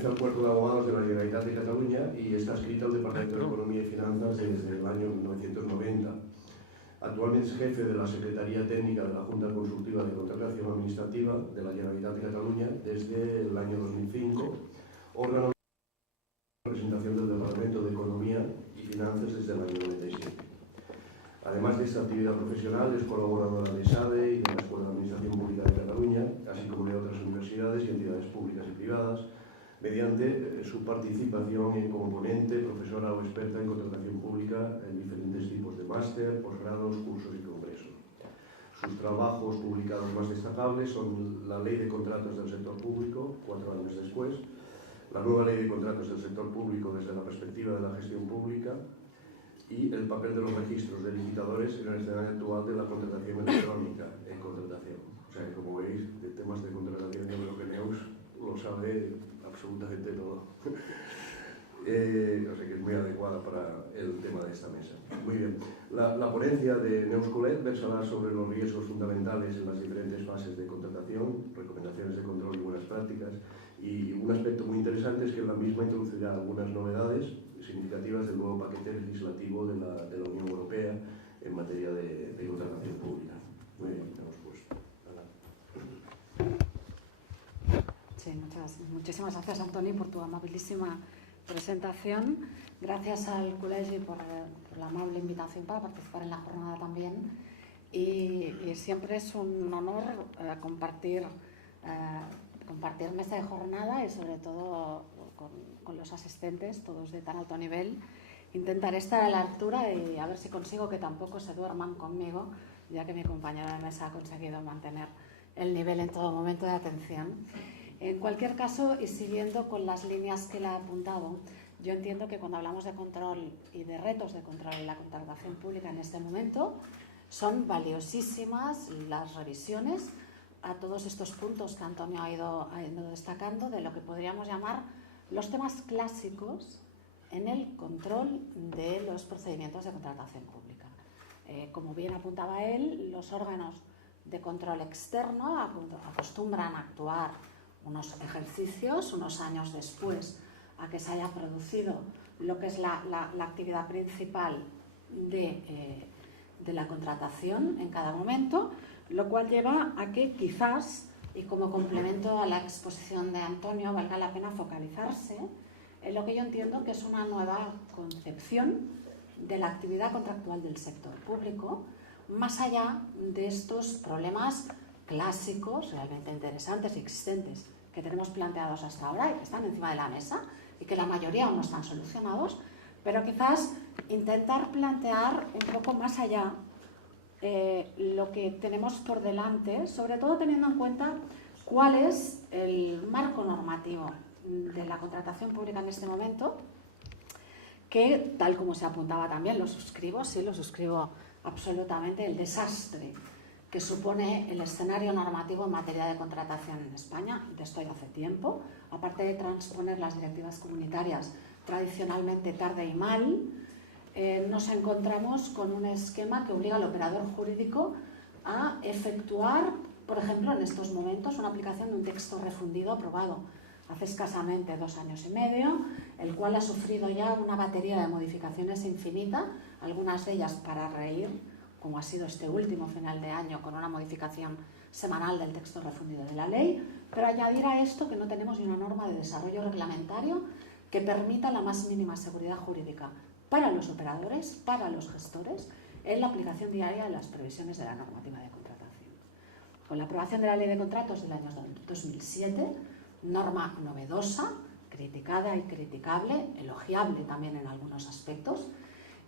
El Cuerpo de Abogados de la Generalitat de Cataluña y está adscrita al Departamento de Economía y Finanzas desde el año 1990. Actualmente es jefe de la Secretaría Técnica de la Junta Consultiva de Contratación Administrativa de la Generalitat de Cataluña desde el año 2005, órgano de representación del Departamento de Economía y Finanzas desde el año 97. Además de esta actividad profesional, es colaboradora de SADE y de la Escuela de Administración Pública de Cataluña, así como de otras universidades y entidades públicas y privadas, mediante su participación como ponente, profesora o experta en contratación pública en diferentes tipos de máster, posgrados, cursos y congresos. Sus trabajos publicados más destacables son la Ley de Contratos del Sector Público, 4 años después, la nueva Ley de Contratos del Sector Público desde la perspectiva de la gestión pública y el papel de los registros de licitadores en el escenario actual de la contratación electrónica en contratación. O sea, como veis, de temas de contratación yo creo que Neus lo sabe absolutamente todo. O sea que es muy adecuada para el tema de esta mesa. Muy bien. La ponencia de Neus Colet versará sobre los riesgos fundamentales en las diferentes fases de contratación, recomendaciones de control y buenas prácticas. Y un aspecto muy interesante es que la misma introducirá algunas novedades significativas del nuevo paquete legislativo de la Unión Europea en materia de contratación pública. Muy bien, tenemos pues. Sí, muchísimas gracias, Antoni, por tu amabilísima presentación. Gracias al Colegio por la amable invitación para participar en la jornada también. Y siempre es un honor compartir mesa de jornada y sobre todo con los asistentes, todos de tan alto nivel. Intentaré estar a la altura y a ver si consigo que tampoco se duerman conmigo, ya que mi compañera de mesa ha conseguido mantener el nivel en todo momento de atención. En cualquier caso, y siguiendo con las líneas que le ha apuntado, yo entiendo que cuando hablamos de control y de retos de control en la contratación pública en este momento, son valiosísimas las revisiones a todos estos puntos que Antonio ha ido destacando de lo que podríamos llamar los temas clásicos en el control de los procedimientos de contratación pública. Como bien apuntaba él, los órganos de control externo acostumbran a actuar unos ejercicios, unos años después a que se haya producido lo que es la actividad principal de la contratación en cada momento, lo cual lleva a que quizás, y como complemento a la exposición de Antonio, valga la pena focalizarse en lo que yo entiendo que es una nueva concepción de la actividad contractual del sector público, más allá de estos problemas clásicos, realmente interesantes y existentes, que tenemos planteados hasta ahora y que están encima de la mesa y que la mayoría aún no están solucionados, pero quizás intentar plantear un poco más allá lo que tenemos por delante, sobre todo teniendo en cuenta cuál es el marco normativo de la contratación pública en este momento, que tal como se apuntaba también, lo suscribo absolutamente, el desastre que supone el escenario normativo en materia de contratación en España, de esto ya hace tiempo, aparte de transponer las directivas comunitarias tradicionalmente tarde y mal, nos encontramos con un esquema que obliga al operador jurídico a efectuar, por ejemplo, en estos momentos, una aplicación de un texto refundido aprobado hace escasamente 2 años y medio, el cual ha sufrido ya una batería de modificaciones infinita, algunas de ellas para reír, como ha sido este último final de año con una modificación semanal del texto refundido de la ley, pero añadir a esto que no tenemos ni una norma de desarrollo reglamentario que permita la más mínima seguridad jurídica para los operadores, para los gestores, en la aplicación diaria de las previsiones de la normativa de contratación. Con la aprobación de la Ley de Contratos del año 2007, norma novedosa, criticada y criticable, elogiable también en algunos aspectos,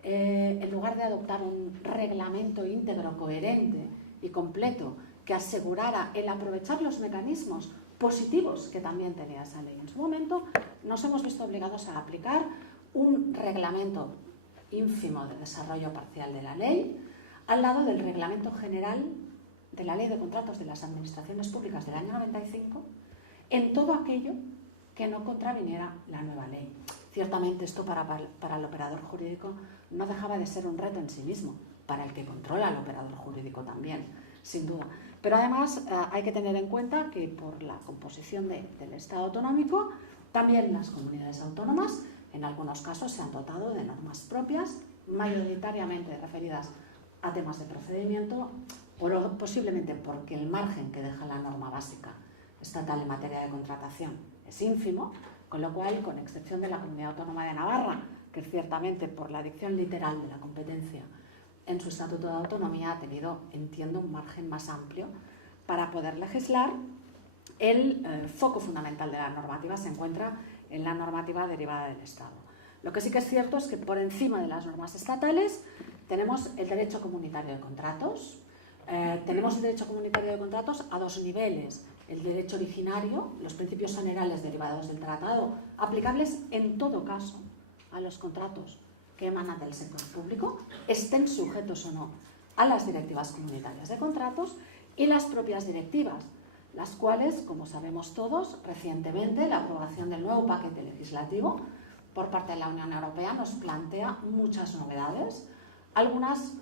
en lugar de adoptar un reglamento íntegro, coherente y completo que asegurara el aprovechar los mecanismos positivos que también tenía esa ley en su momento, nos hemos visto obligados a aplicar un reglamento ínfimo de desarrollo parcial de la ley al lado del reglamento general de la Ley de Contratos de las Administraciones Públicas del año 95 en todo aquello que no contraviniera la nueva ley. Ciertamente esto para el operador jurídico no dejaba de ser un reto en sí mismo, para el que controla al operador jurídico también, sin duda. Pero además hay que tener en cuenta que por la composición del Estado autonómico También las comunidades autónomas, en algunos casos, se han dotado de normas propias, mayoritariamente referidas a temas de procedimiento, o posiblemente porque el margen que deja la norma básica estatal en materia de contratación es ínfimo, con lo cual, con excepción de la Comunidad Autónoma de Navarra, que ciertamente por la dicción literal de la competencia en su Estatuto de Autonomía ha tenido, entiendo, un margen más amplio para poder legislar, el foco fundamental de la normativa se encuentra en la normativa derivada del Estado. Lo que sí que es cierto es que por encima de las normas estatales tenemos el derecho comunitario de contratos. Tenemos el derecho comunitario de contratos a dos niveles. El derecho originario, los principios generales derivados del tratado, aplicables en todo caso a los contratos que emanan del sector público, estén sujetos o no a las directivas comunitarias de contratos, y las propias directivas, las cuales, como sabemos todos, recientemente la aprobación del nuevo paquete legislativo por parte de la Unión Europea nos plantea muchas novedades, algunas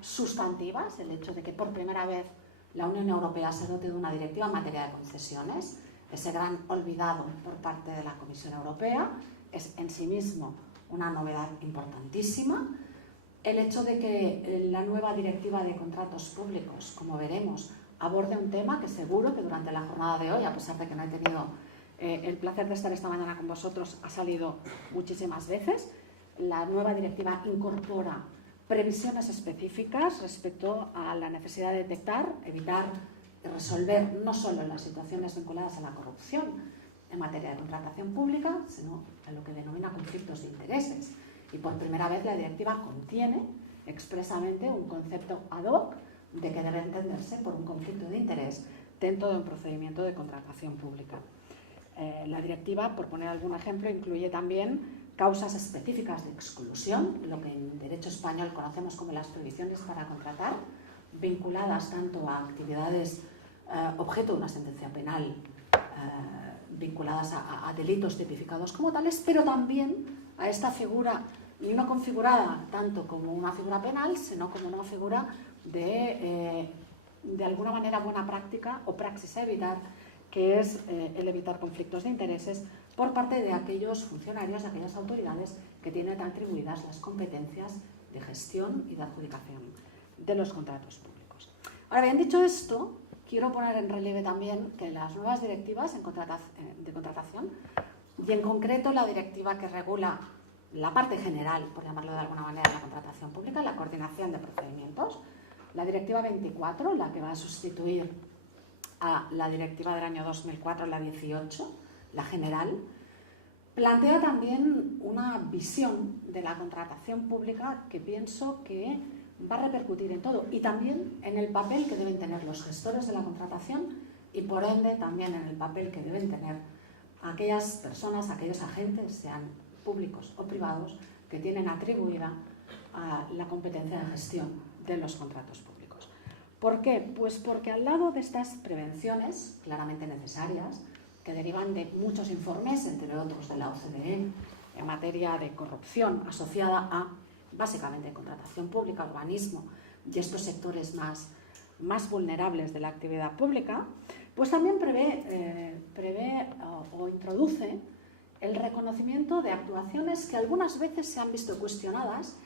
sustantivas, el hecho de que por primera vez la Unión Europea se dote de una directiva en materia de concesiones, ese gran olvidado por parte de la Comisión Europea, es en sí mismo una novedad importantísima. El hecho de que la nueva directiva de contratos públicos, como veremos, aborde un tema que seguro que durante la jornada de hoy, a pesar de que no he tenido el placer de estar esta mañana con vosotros, ha salido muchísimas veces. La nueva directiva incorpora previsiones específicas respecto a la necesidad de detectar, evitar y resolver no solo las situaciones vinculadas a la corrupción en materia de contratación pública, sino a lo que denomina conflictos de intereses. Y por primera vez la directiva contiene expresamente un concepto ad hoc de que debe entenderse por un conflicto de interés dentro de un procedimiento de contratación pública. La directiva, por poner algún ejemplo, incluye también causas específicas de exclusión, lo que en derecho español conocemos como las prohibiciones para contratar, vinculadas tanto a actividades objeto de una sentencia penal, vinculadas a delitos tipificados como tales, pero también a esta figura no configurada tanto como una figura penal, sino como una figura de alguna manera buena práctica o praxis a evitar, que es el evitar conflictos de intereses por parte de aquellos funcionarios, de aquellas autoridades que tienen atribuidas las competencias de gestión y de adjudicación de los contratos públicos. Ahora bien, dicho esto, quiero poner en relieve también que las nuevas directivas de contratación, y en concreto la directiva que regula la parte general, por llamarlo de alguna manera, de la contratación pública, la coordinación de procedimientos, la directiva 24, la que va a sustituir a la directiva del año 2004, la 18, la general, plantea también una visión de la contratación pública que pienso que va a repercutir en todo y también en el papel que deben tener los gestores de la contratación y por ende también en el papel que deben tener aquellas personas, aquellos agentes, sean públicos o privados, que tienen atribuida la competencia de gestión de los contratos públicos. ¿Por qué? Pues porque al lado de estas prevenciones claramente necesarias, que derivan de muchos informes, entre otros de la OCDE, en materia de corrupción asociada a, básicamente, contratación pública, urbanismo y estos sectores más vulnerables de la actividad pública, pues también prevé o introduce el reconocimiento de actuaciones que algunas veces se han visto cuestionadas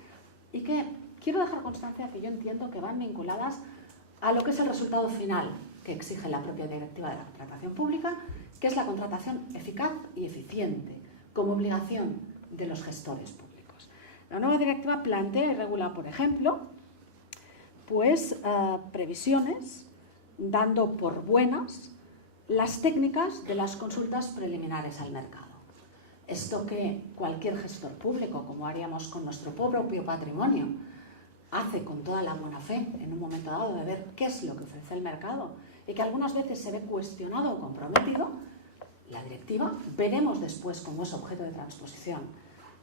y que quiero dejar constancia que yo entiendo que van vinculadas a lo que es el resultado final que exige la propia directiva de la contratación pública, que es la contratación eficaz y eficiente, como obligación de los gestores públicos. La nueva directiva plantea y regula, por ejemplo, previsiones dando por buenas las técnicas de las consultas preliminares al mercado. Esto que cualquier gestor público, como haríamos con nuestro propio patrimonio, hace con toda la buena fe en un momento dado de ver qué es lo que ofrece el mercado y que algunas veces se ve cuestionado o comprometido, la directiva, veremos después cómo es objeto de transposición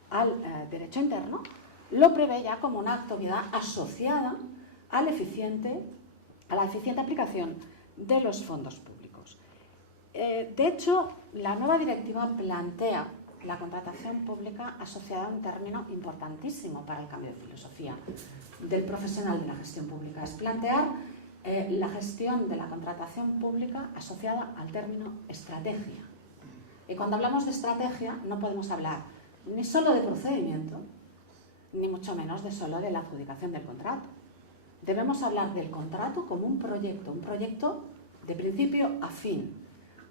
al derecho interno, lo prevé ya como una actividad asociada a la eficiente aplicación de los fondos públicos. De hecho, la nueva directiva plantea la contratación pública asociada a un término importantísimo para el cambio de filosofía del profesional de la gestión pública. Es plantear la gestión de la contratación pública asociada al término estrategia. Y cuando hablamos de estrategia no podemos hablar ni solo de procedimiento, ni mucho menos solo de la adjudicación del contrato. Debemos hablar del contrato como un proyecto de principio a fin.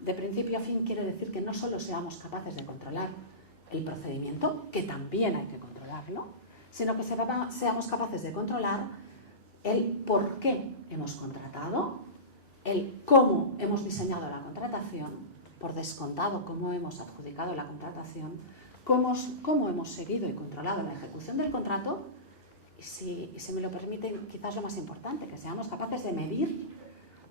De principio a fin quiere decir que no solo seamos capaces de controlar el procedimiento, que también hay que controlarlo, sino que seamos capaces de controlar el por qué hemos contratado, el cómo hemos diseñado la contratación, por descontado cómo hemos adjudicado la contratación, cómo hemos seguido y controlado la ejecución del contrato y si me lo permiten, quizás lo más importante, que seamos capaces de medir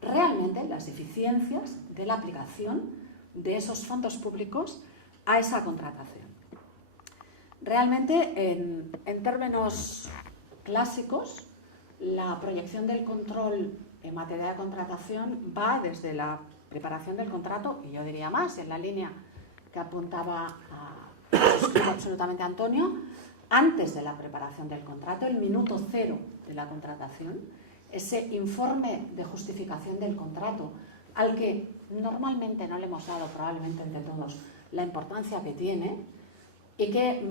realmente las eficiencias de la aplicación de esos fondos públicos a esa contratación. Realmente, en términos clásicos, la proyección del control en materia de contratación va desde la preparación del contrato, y yo diría más, en la línea que apuntaba absolutamente Antonio, antes de la preparación del contrato, el minuto cero de la contratación, ese informe de justificación del contrato, al que normalmente no le hemos dado probablemente entre todos la importancia que tiene y que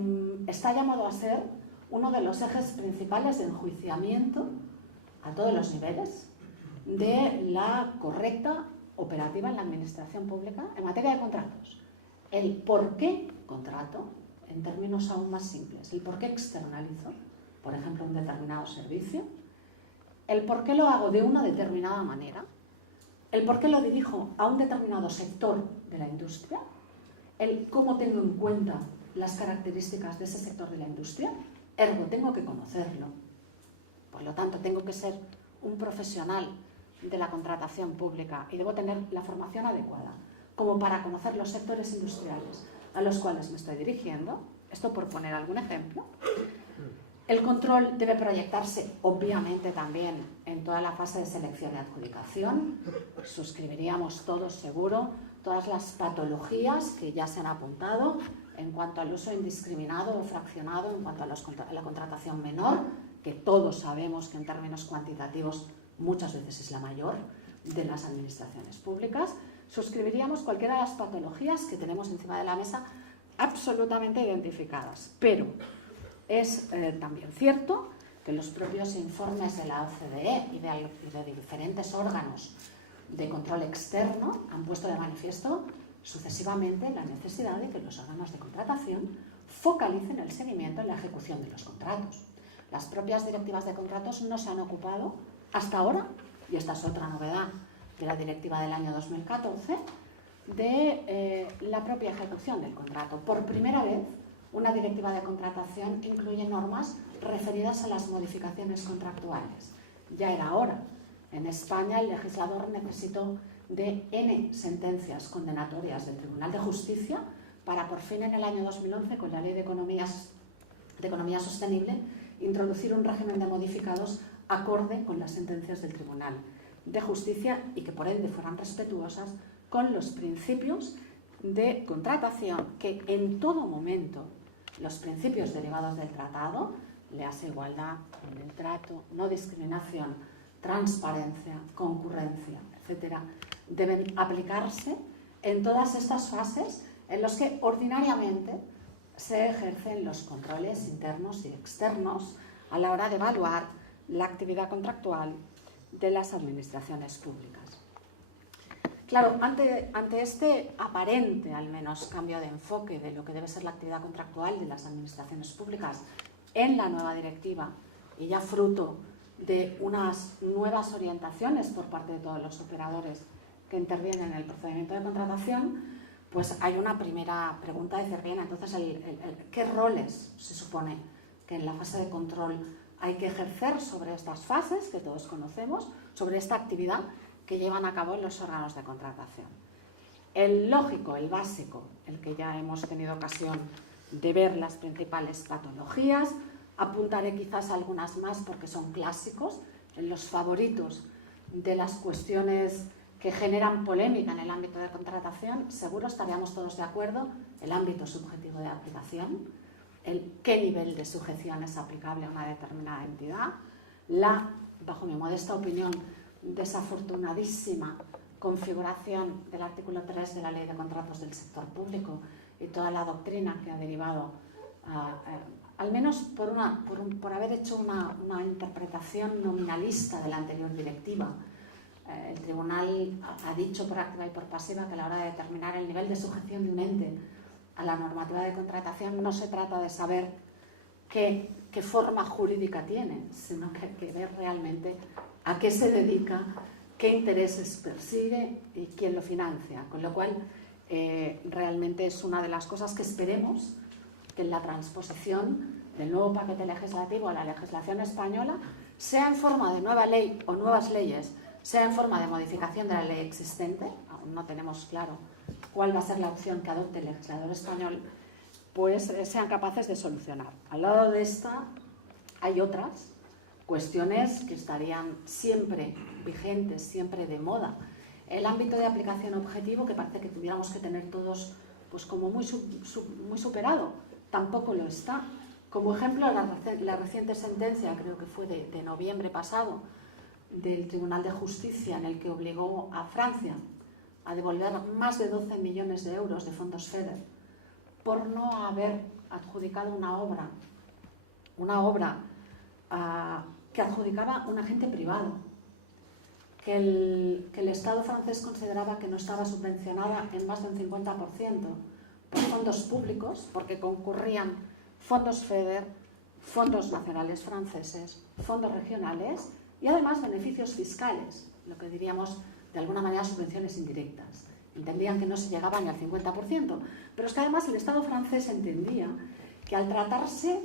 está llamado a ser uno de los ejes principales de enjuiciamiento a todos los niveles de la correcta operativa en la administración pública en materia de contratos. El por qué contrato, en términos aún más simples, el por qué externalizo, por ejemplo, un determinado servicio, el por qué lo hago de una determinada manera, el por qué lo dirijo a un determinado sector de la industria, el cómo tengo en cuenta las características de ese sector de la industria, ergo tengo que conocerlo. Por lo tanto, tengo que ser un profesional de la contratación pública y debo tener la formación adecuada como para conocer los sectores industriales a los cuales me estoy dirigiendo. Esto por poner algún ejemplo. El control debe proyectarse, obviamente, también en toda la fase de selección y adjudicación. Suscribiríamos todos, seguro, todas las patologías que ya se han apuntado en cuanto al uso indiscriminado o fraccionado, en cuanto a la contratación menor, que todos sabemos que en términos cuantitativos muchas veces es la mayor de las administraciones públicas. Suscribiríamos cualquiera de las patologías que tenemos encima de la mesa absolutamente identificadas, pero es también cierto que los propios informes de la OCDE y de diferentes órganos de control externo han puesto de manifiesto sucesivamente la necesidad de que los órganos de contratación focalicen el seguimiento en la ejecución de los contratos. Las propias directivas de contratos no se han ocupado hasta ahora, y esta es otra novedad de la directiva del año 2014, de la propia ejecución del contrato. Por primera vez, una directiva de contratación incluye normas referidas a las modificaciones contractuales. Ya era hora. En España el legislador necesitó de N sentencias condenatorias del Tribunal de Justicia para por fin en el año 2011, con la Ley de Economía Sostenible, introducir un régimen de modificados acorde con las sentencias del Tribunal de Justicia y que por ende fueran respetuosas con los principios de contratación que en todo momento los principios derivados del tratado, le hace igualdad en el trato, no discriminación, transparencia, concurrencia, etcétera, deben aplicarse en todas estas fases en las que ordinariamente se ejercen los controles internos y externos a la hora de evaluar la actividad contractual de las administraciones públicas. Claro, ante este aparente, al menos, cambio de enfoque de lo que debe ser la actividad contractual de las administraciones públicas en la nueva directiva y ya fruto de unas nuevas orientaciones por parte de todos los operadores que intervienen en el procedimiento de contratación, pues hay una primera pregunta de decir, bien, entonces, ¿qué roles se supone que en la fase de control hay que ejercer sobre estas fases que todos conocemos, sobre esta actividad que llevan a cabo los órganos de contratación? El lógico, el básico, el que ya hemos tenido ocasión de ver las principales patologías, apuntaré quizás algunas más porque son clásicos, en los favoritos de las cuestiones que generan polémica en el ámbito de contratación, seguro estaríamos todos de acuerdo, el ámbito subjetivo de aplicación, el qué nivel de sujeción es aplicable a una determinada entidad, la, bajo mi modesta opinión, desafortunadísima configuración del artículo 3 de la Ley de Contratos del Sector Público y toda la doctrina que ha derivado, al menos por haber hecho una interpretación nominalista de la anterior directiva. El Tribunal ha dicho por activa y por pasiva que a la hora de determinar el nivel de sujeción de un ente a la normativa de contratación no se trata de saber qué forma jurídica tiene, sino que hay que ver realmente a qué se dedica, qué intereses persigue y quién lo financia. Con lo cual, realmente es una de las cosas que esperemos que en la transposición del nuevo paquete legislativo a la legislación española, sea en forma de nueva ley o nuevas leyes, sea en forma de modificación de la ley existente, aún no tenemos claro cuál va a ser la opción que adopte el legislador español, pues sean capaces de solucionar. Al lado de esta hay otras cuestiones que estarían siempre vigentes, siempre de moda. El ámbito de aplicación objetivo, que parece que tuviéramos que tener todos pues como muy superado, tampoco lo está. Como ejemplo, la reciente sentencia, creo que fue de noviembre pasado, del Tribunal de Justicia, en el que obligó a Francia a devolver más de 12 millones de euros de fondos FEDER por no haber adjudicado una obra que adjudicaba un agente privado, que el Estado francés consideraba que no estaba subvencionada en más de un 50% por fondos públicos, porque concurrían fondos FEDER, fondos nacionales franceses, fondos regionales y además beneficios fiscales, lo que diríamos de alguna manera subvenciones indirectas. Entendían que no se llegaba ni al 50%, pero es que además el Estado francés entendía que al tratarse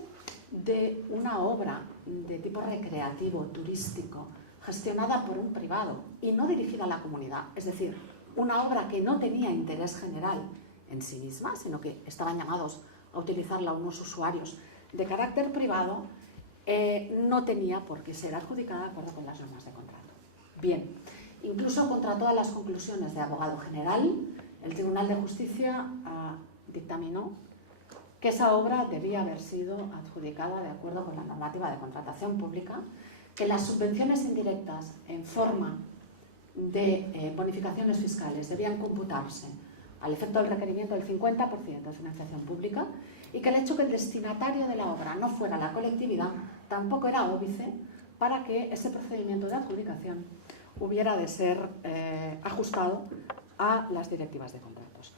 de una obra de tipo recreativo, turístico, gestionada por un privado y no dirigida a la comunidad, es decir, una obra que no tenía interés general en sí misma, sino que estaban llamados a utilizarla unos usuarios de carácter privado, no tenía por qué ser adjudicada de acuerdo con las normas de contrato. Bien, incluso contra todas las conclusiones de abogado general, el Tribunal de Justicia dictaminó que esa obra debía haber sido adjudicada de acuerdo con la normativa de contratación pública, que las subvenciones indirectas en forma de bonificaciones fiscales debían computarse al efecto del requerimiento del 50% de financiación pública y que el hecho que el destinatario de la obra no fuera la colectividad tampoco era óbice para que ese procedimiento de adjudicación hubiera de ser ajustado a las directivas de contratos.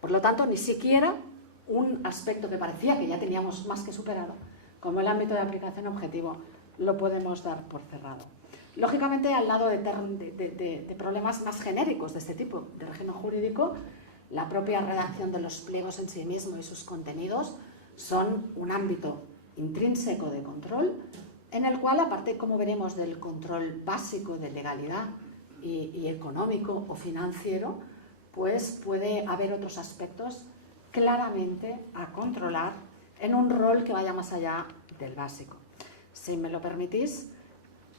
Por lo tanto, ni siquiera un aspecto que parecía que ya teníamos más que superado, como el ámbito de aplicación objetivo, lo podemos dar por cerrado. Lógicamente, al lado de problemas más genéricos de este tipo de régimen jurídico, la propia redacción de los pliegos en sí mismo y sus contenidos son un ámbito intrínseco de control, en el cual, aparte, como veremos, del control básico de legalidad y económico o financiero, pues puede haber otros aspectos claramente a controlar en un rol que vaya más allá del básico. Si me lo permitís,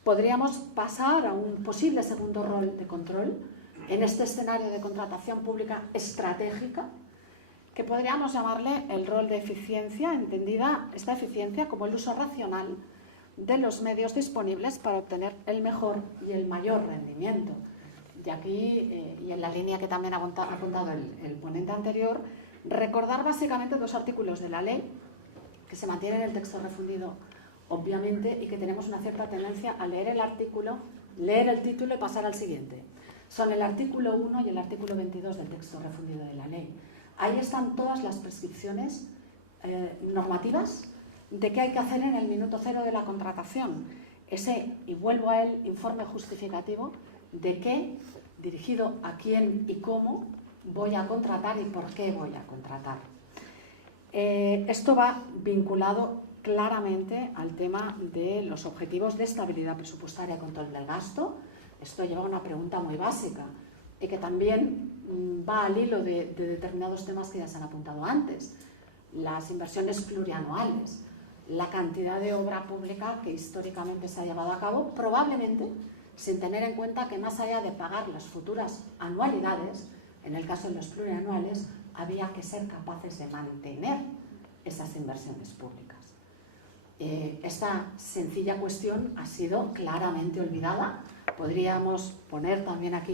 podríamos pasar a un posible segundo rol de control en este escenario de contratación pública estratégica, que podríamos llamarle el rol de eficiencia, entendida esta eficiencia como el uso racional de los medios disponibles para obtener el mejor y el mayor rendimiento. Y aquí, y en la línea que también ha apuntado el ponente anterior, recordar básicamente dos artículos de la ley que se mantienen en el texto refundido, obviamente, y que tenemos una cierta tendencia a leer el artículo, leer el título y pasar al siguiente. Son el artículo 1 y el artículo 22 del texto refundido de la ley. Ahí están todas las prescripciones normativas de qué hay que hacer en el minuto cero de la contratación. Ese, y vuelvo a él, informe justificativo de qué, dirigido a quién y cómo voy a contratar y por qué voy a contratar. Esto va vinculado claramente al tema de los objetivos de estabilidad presupuestaria y control del gasto. Esto lleva a una pregunta muy básica y que también va al hilo de determinados temas que ya se han apuntado antes. Las inversiones plurianuales, la cantidad de obra pública que históricamente se ha llevado a cabo, probablemente sin tener en cuenta que más allá de pagar las futuras anualidades, en el caso de los plurianuales, había que ser capaces de mantener esas inversiones públicas. Esta sencilla cuestión ha sido claramente olvidada. Podríamos poner también aquí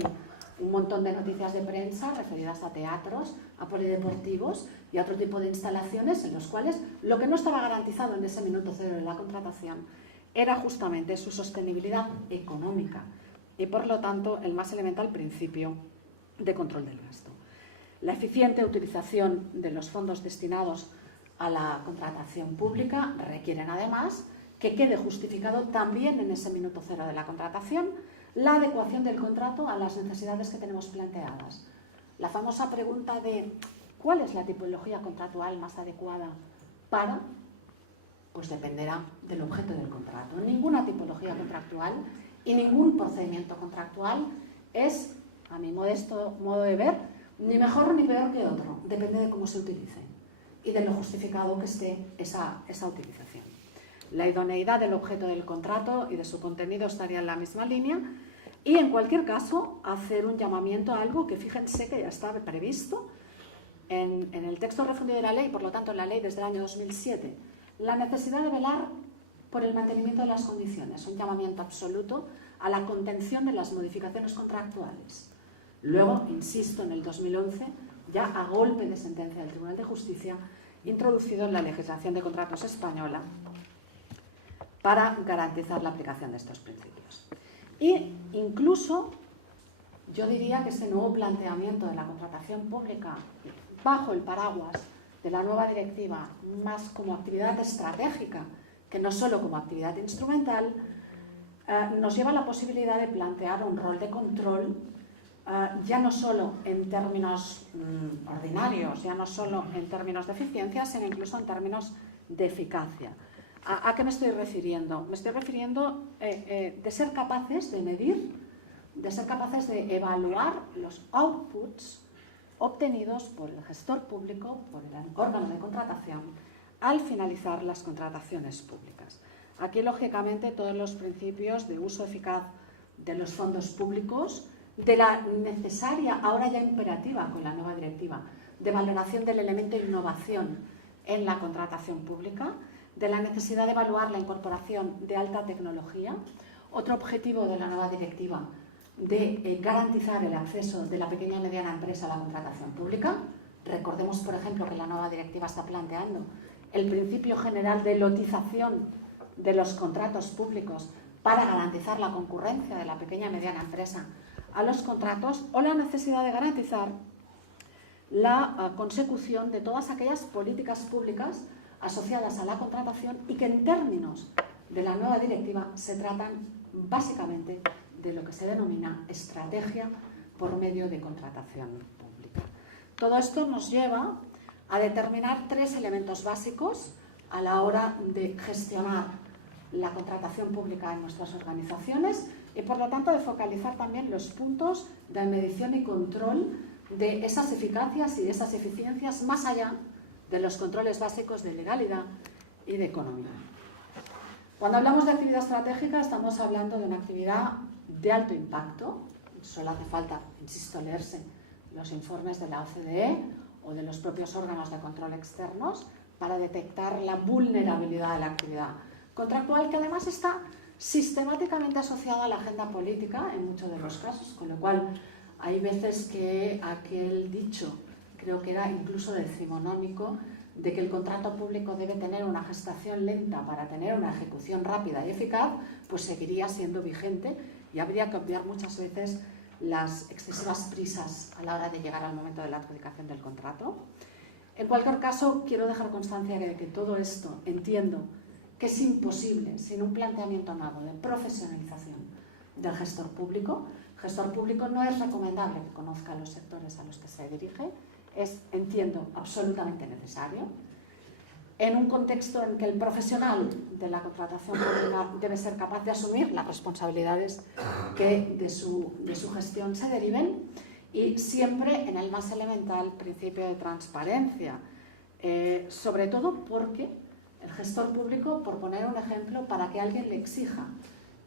un montón de noticias de prensa referidas a teatros, a polideportivos y a otro tipo de instalaciones en los cuales lo que no estaba garantizado en ese minuto cero de la contratación era justamente su sostenibilidad económica y, por lo tanto, el más elemental principio de control del gasto. La eficiente utilización de los fondos destinados a la contratación pública requieren, además, que quede justificado también en ese minuto cero de la contratación la adecuación del contrato a las necesidades que tenemos planteadas. La famosa pregunta de ¿cuál es la tipología contractual más adecuada para? Pues dependerá del objeto del contrato. Ninguna tipología contractual y ningún procedimiento contractual es, a mi modesto modo de ver, ni mejor ni peor que otro. Depende de cómo se utilice y de lo justificado que esté esa utilización. La idoneidad del objeto del contrato y de su contenido estaría en la misma línea y, en cualquier caso, hacer un llamamiento a algo que fíjense que ya está previsto en el texto refundido de la ley, por lo tanto en la ley desde el año 2007, la necesidad de velar por el mantenimiento de las condiciones, un llamamiento absoluto a la contención de las modificaciones contractuales. Luego, insisto, en el 2011, ya a golpe de sentencia del Tribunal de Justicia, introducido en la legislación de contratos española para garantizar la aplicación de estos principios. Y incluso, yo diría que este nuevo planteamiento de la contratación pública bajo el paraguas de la nueva directiva, más como actividad estratégica que no solo como actividad instrumental, nos lleva a la posibilidad de plantear un rol de control ya no solo en términos ordinarios, ya no solo en términos de eficiencia, sino incluso en términos de eficacia. ¿A qué me estoy refiriendo? Me estoy refiriendo de ser capaces de medir, de ser capaces de evaluar los outputs obtenidos por el gestor público, por el órgano de contratación, al finalizar las contrataciones públicas. Aquí, lógicamente, todos los principios de uso eficaz de los fondos públicos, de la necesaria, ahora ya imperativa con la nueva directiva, de valoración del elemento innovación en la contratación pública, de la necesidad de evaluar la incorporación de alta tecnología, otro objetivo de la nueva directiva, de garantizar el acceso de la pequeña y mediana empresa a la contratación pública. Recordemos, por ejemplo, que la nueva directiva está planteando el principio general de lotización de los contratos públicos para garantizar la concurrencia de la pequeña y mediana empresa a los contratos, o la necesidad de garantizar la consecución de todas aquellas políticas públicas asociadas a la contratación y que en términos de la nueva directiva se tratan básicamente de lo que se denomina estrategia por medio de contratación pública. Todo esto nos lleva a determinar tres elementos básicos a la hora de gestionar la contratación pública en nuestras organizaciones y, por lo tanto, de focalizar también los puntos de medición y control de esas eficacias y de esas eficiencias más allá de los controles básicos de legalidad y de economía. Cuando hablamos de actividad estratégica, estamos hablando de una actividad de alto impacto. Solo hace falta, insisto, leerse los informes de la OCDE o de los propios órganos de control externos para detectar la vulnerabilidad de la actividad contractual, que además está sistemáticamente asociada a la agenda política en muchos de los casos, con lo cual hay veces que aquel dicho, creo que era incluso decimonónico, de que el contrato público debe tener una gestación lenta para tener una ejecución rápida y eficaz, pues seguiría siendo vigente y habría que obviar muchas veces las excesivas prisas a la hora de llegar al momento de la adjudicación del contrato. En cualquier caso, quiero dejar constancia de que todo esto entiendo que es imposible sin un planteamiento nuevo de profesionalización del gestor público. El gestor público no es recomendable que conozca los sectores a los que se dirige, es, entiendo, absolutamente necesario. En un contexto en que el profesional de la contratación pública debe ser capaz de asumir las responsabilidades que de su gestión se deriven y siempre en el más elemental principio de transparencia, sobre todo porque el gestor público, por poner un ejemplo, para que alguien le exija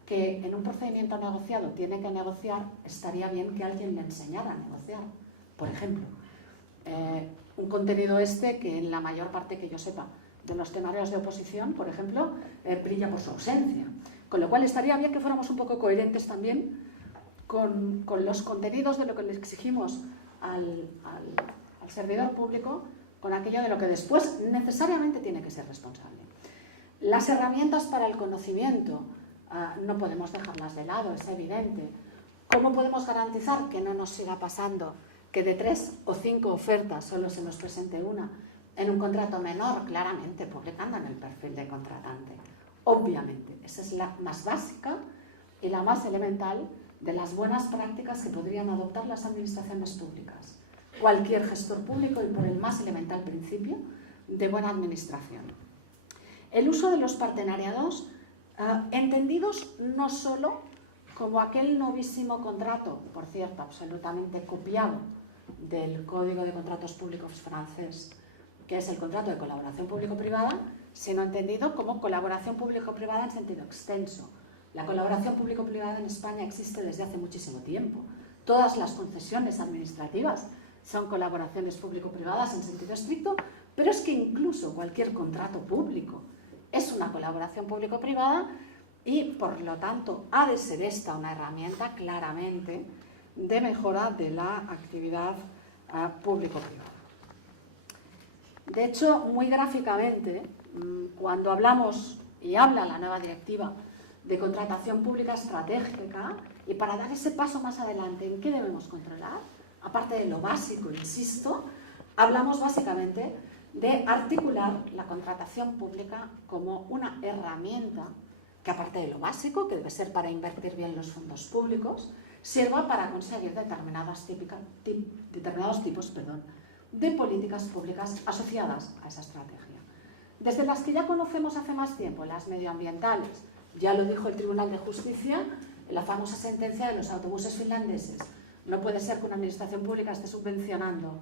que en un procedimiento negociado tiene que negociar, estaría bien que alguien le enseñara a negociar. Por ejemplo, un contenido que en la mayor parte que yo sepa de los temarios de oposición, por ejemplo, brilla por su ausencia. Con lo cual estaría bien que fuéramos un poco coherentes también con los contenidos de lo que le exigimos al servidor público, con aquello de lo que después necesariamente tiene que ser responsable. Las herramientas para el conocimiento no podemos dejarlas de lado, es evidente. ¿Cómo podemos garantizar que no nos siga pasando que de 3 o 5 ofertas solo se nos presente una en un contrato menor? Claramente, publicando en el perfil de contratante. Obviamente, esa es la más básica y la más elemental de las buenas prácticas que podrían adoptar las administraciones públicas. Cualquier gestor público y por el más elemental principio de buena administración. El uso de los partenariados, entendidos no solo como aquel novísimo contrato, por cierto, absolutamente copiado del Código de Contratos Públicos francés, que es el contrato de colaboración público-privada, sino entendido como colaboración público-privada en sentido extenso. La colaboración público-privada en España existe desde hace muchísimo tiempo. Todas las concesiones administrativas son colaboraciones público-privadas en sentido estricto, pero es que incluso cualquier contrato público es una colaboración público-privada y, por lo tanto, ha de ser esta una herramienta claramente de mejora de la actividad público-privada. De hecho, muy gráficamente, cuando hablamos y habla la nueva directiva de contratación pública estratégica, y para dar ese paso más adelante, ¿en qué debemos controlar? Aparte de lo básico, insisto, hablamos básicamente de articular la contratación pública como una herramienta que, aparte de lo básico, que debe ser para invertir bien los fondos públicos, sirva para conseguir determinados tipos de políticas públicas asociadas a esa estrategia. Desde las que ya conocemos hace más tiempo, las medioambientales, ya lo dijo el Tribunal de Justicia en la famosa sentencia de los autobuses finlandeses. No puede ser que una administración pública esté subvencionando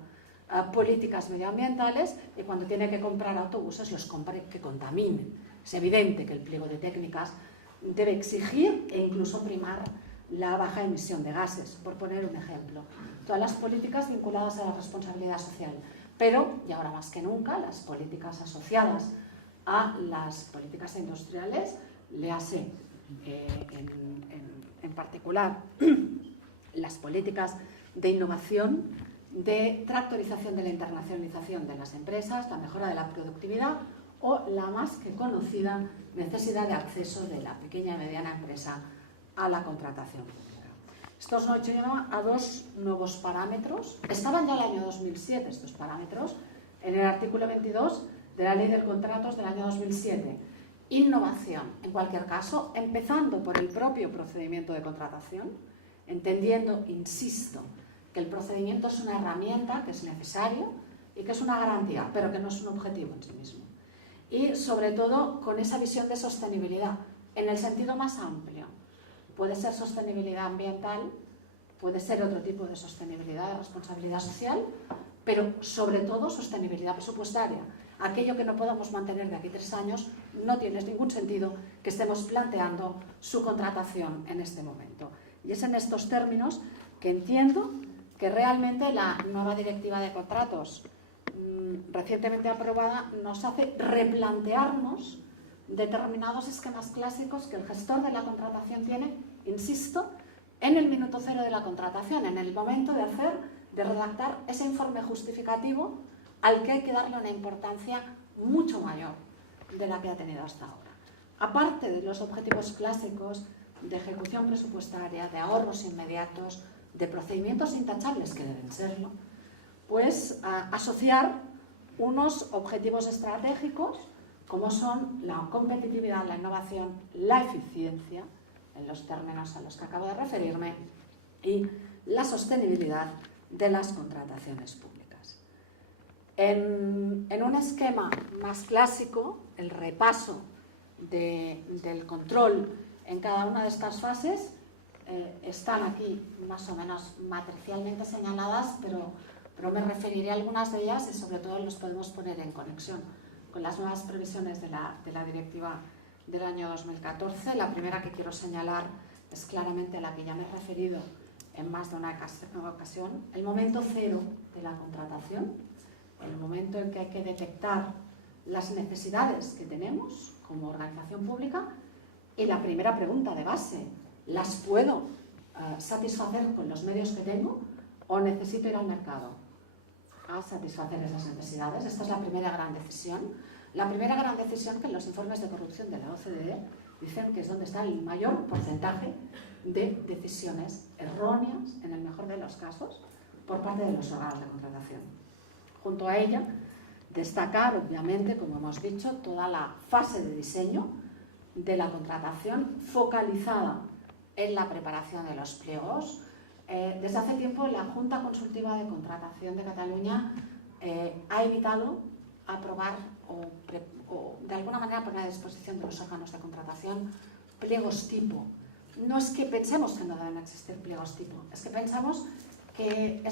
políticas medioambientales y cuando tiene que comprar autobuses los compre que contaminen. Es evidente que el pliego de técnicas debe exigir e incluso primar la baja emisión de gases, por poner un ejemplo. Todas las políticas vinculadas a la responsabilidad social, pero, y ahora más que nunca, las políticas asociadas a las políticas industriales, léase en particular las políticas de innovación, de tractorización de la internacionalización de las empresas, la mejora de la productividad o la más que conocida necesidad de acceso de la pequeña y mediana empresa a la contratación pública. Esto nos lleva a dos nuevos parámetros. Estaban ya el año 2007 estos parámetros en el artículo 22 de la Ley de Contratos del año 2007. Innovación, en cualquier caso, empezando por el propio procedimiento de contratación, entendiendo, insisto, que el procedimiento es una herramienta que es necesario y que es una garantía, pero que no es un objetivo en sí mismo. Y sobre todo con esa visión de sostenibilidad, en el sentido más amplio. Puede ser sostenibilidad ambiental, puede ser otro tipo de sostenibilidad, de responsabilidad social, pero sobre todo sostenibilidad presupuestaria. Aquello que no podamos mantener de aquí 3 años, no tiene ningún sentido que estemos planteando su contratación en este momento. Y es en estos términos que entiendo que realmente la nueva directiva de contratos recientemente aprobada nos hace replantearnos determinados esquemas clásicos que el gestor de la contratación tiene, insisto, en el minuto cero de la contratación, en el momento de redactar ese informe justificativo al que hay que darle una importancia mucho mayor de la que ha tenido hasta ahora. Aparte de los objetivos clásicos de ejecución presupuestaria, de ahorros inmediatos, de procedimientos intachables que deben serlo, pues asociar unos objetivos estratégicos como son la competitividad, la innovación, la eficiencia, en los términos a los que acabo de referirme, y la sostenibilidad de las contrataciones públicas. En un esquema más clásico, el repaso del control en cada una de estas fases están aquí más o menos matricialmente señaladas, pero me referiré a algunas de ellas y sobre todo los podemos poner en conexión con las nuevas previsiones de la directiva del año 2014. La primera que quiero señalar es claramente a la que ya me he referido en más de una ocasión, el momento cero de la contratación, el momento en que hay que detectar las necesidades que tenemos como organización pública y la primera pregunta de base, ¿las puedo satisfacer con los medios que tengo o necesito ir al mercado a satisfacer esas necesidades. Esta es la primera gran decisión. La primera gran decisión que en los informes de corrupción de la OCDE dicen que es donde está el mayor porcentaje de decisiones erróneas, en el mejor de los casos, por parte de los órganos de contratación. Junto a ella, destacar, obviamente, como hemos dicho, toda la fase de diseño de la contratación focalizada en la preparación de los pliegos. Desde hace tiempo la Junta Consultiva de Contratación de Cataluña ha evitado aprobar o de alguna manera poner a disposición de los órganos de contratación pliegos tipo. No es que pensemos que no deben existir pliegos tipo, es que pensamos que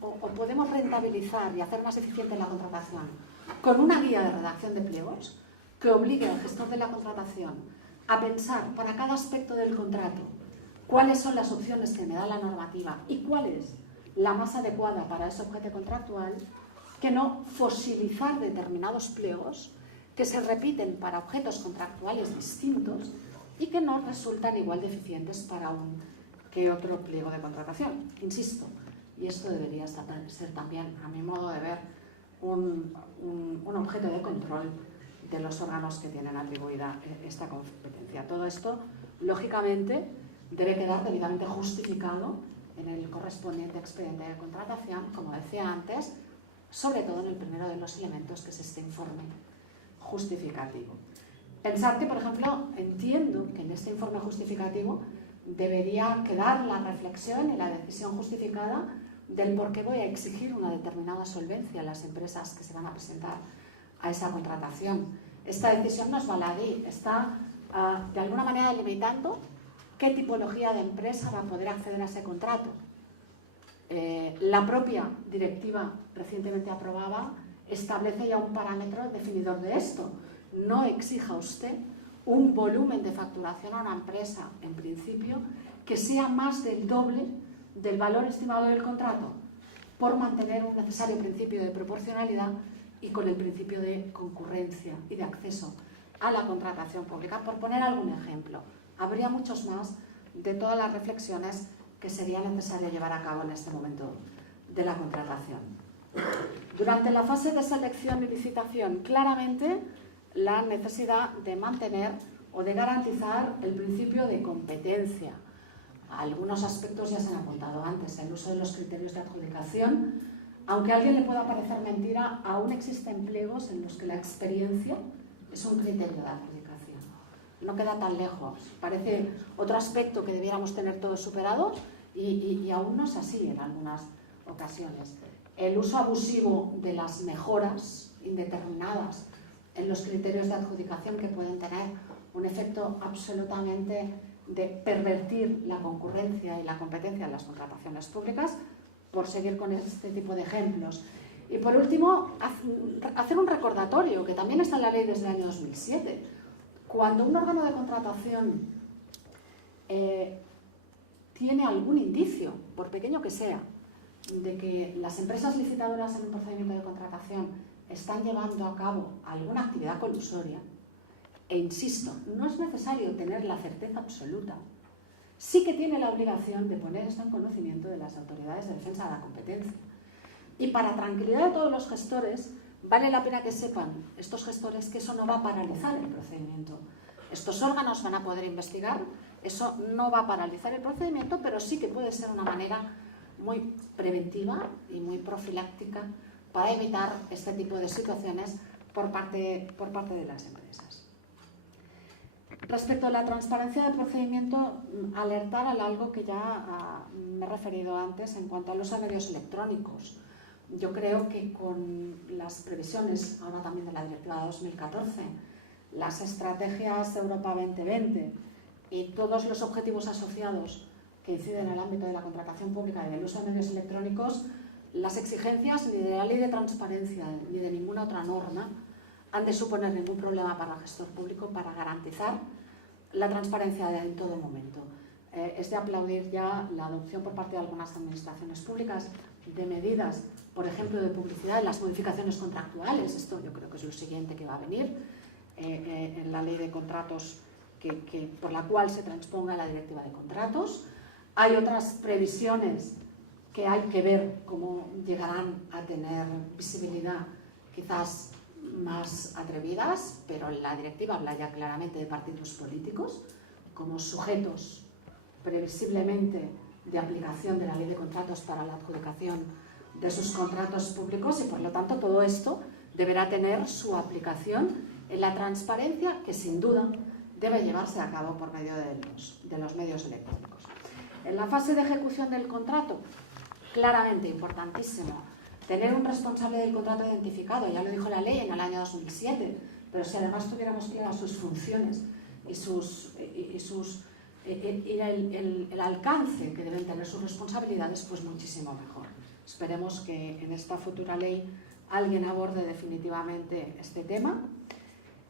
o podemos rentabilizar y hacer más eficiente la contratación con una guía de redacción de pliegos que obligue al gestor de la contratación a pensar para cada aspecto del contrato cuáles son las opciones que me da la normativa y cuál es la más adecuada para ese objeto contractual, que no fosilizar determinados pliegos que se repiten para objetos contractuales distintos y que no resultan igual de eficientes para un que otro pliego de contratación. Insisto, y esto debería ser también, a mi modo de ver, un objeto de control de los órganos que tienen atribuida esta competencia. Todo esto, lógicamente, debe quedar debidamente justificado en el correspondiente expediente de contratación, como decía antes, sobre todo en el primero de los elementos, que es este informe justificativo. Pensar que, por ejemplo, entiendo que en este informe justificativo debería quedar la reflexión y la decisión justificada del por qué voy a exigir una determinada solvencia a las empresas que se van a presentar a esa contratación. Esta decisión no es baladí, está de alguna manera limitando qué tipología de empresa va a poder acceder a ese contrato. La propia directiva recientemente aprobada establece ya un parámetro definidor de esto. No exija usted un volumen de facturación a una empresa, en principio, que sea más del doble del valor estimado del contrato, por mantener un necesario principio de proporcionalidad y con el principio de concurrencia y de acceso a la contratación pública, por poner algún ejemplo. Habría muchos más de todas las reflexiones que sería necesario llevar a cabo en este momento de la contratación. Durante la fase de selección y licitación, claramente la necesidad de mantener o de garantizar el principio de competencia. Algunos aspectos ya se han apuntado antes, el uso de los criterios de adjudicación. Aunque a alguien le pueda parecer mentira, aún existen pliegos en los que la experiencia es un criterio de adjudicación. No queda tan lejos. Parece otro aspecto que debiéramos tener todos superados y aún no es así en algunas ocasiones. El uso abusivo de las mejoras indeterminadas en los criterios de adjudicación, que pueden tener un efecto absolutamente de pervertir la concurrencia y la competencia en las contrataciones públicas, por seguir con este tipo de ejemplos. Y por último, hacer un recordatorio, que también está en la ley desde el año 2007. Cuando un órgano de contratación tiene algún indicio, por pequeño que sea, de que las empresas licitadoras en un procedimiento de contratación están llevando a cabo alguna actividad colusoria, e insisto, no es necesario tener la certeza absoluta, sí que tiene la obligación de poner esto en conocimiento de las autoridades de defensa de la competencia. Y para tranquilidad de todos los gestores, vale la pena que sepan estos gestores que eso no va a paralizar el procedimiento. Estos órganos van a poder investigar, eso no va a paralizar el procedimiento, pero sí que puede ser una manera muy preventiva y muy profiláctica para evitar este tipo de situaciones por parte de las empresas. Respecto a la transparencia del procedimiento, alertar al algo que ya me he referido antes en cuanto a los medios electrónicos. Yo creo que con las previsiones, ahora también de la Directiva de 2014, las estrategias Europa 2020 y todos los objetivos asociados que inciden en el ámbito de la contratación pública y del uso de medios electrónicos, las exigencias ni de la ley de transparencia ni de ninguna otra norma han de suponer ningún problema para el gestor público para garantizar la transparencia en todo momento. Es de aplaudir ya la adopción por parte de algunas administraciones públicas de medidas, por ejemplo, de publicidad en las modificaciones contractuales. Esto yo creo que es lo siguiente que va a venir en la ley de contratos por la cual se transponga la directiva de contratos. Hay otras previsiones que hay que ver cómo llegarán a tener visibilidad, quizás más atrevidas, pero la directiva habla ya claramente de partidos políticos como sujetos previsiblemente de aplicación de la ley de contratos para la adjudicación de sus contratos públicos, y por lo tanto todo esto deberá tener su aplicación en la transparencia que sin duda debe llevarse a cabo por medio de los medios electrónicos. En la fase de ejecución del contrato, claramente importantísimo tener un responsable del contrato identificado, ya lo dijo la ley en el año 2007, pero si además tuviéramos claras sus funciones y el alcance que deben tener sus responsabilidades, pues muchísimo mejor. Esperemos que en esta futura ley alguien aborde definitivamente este tema.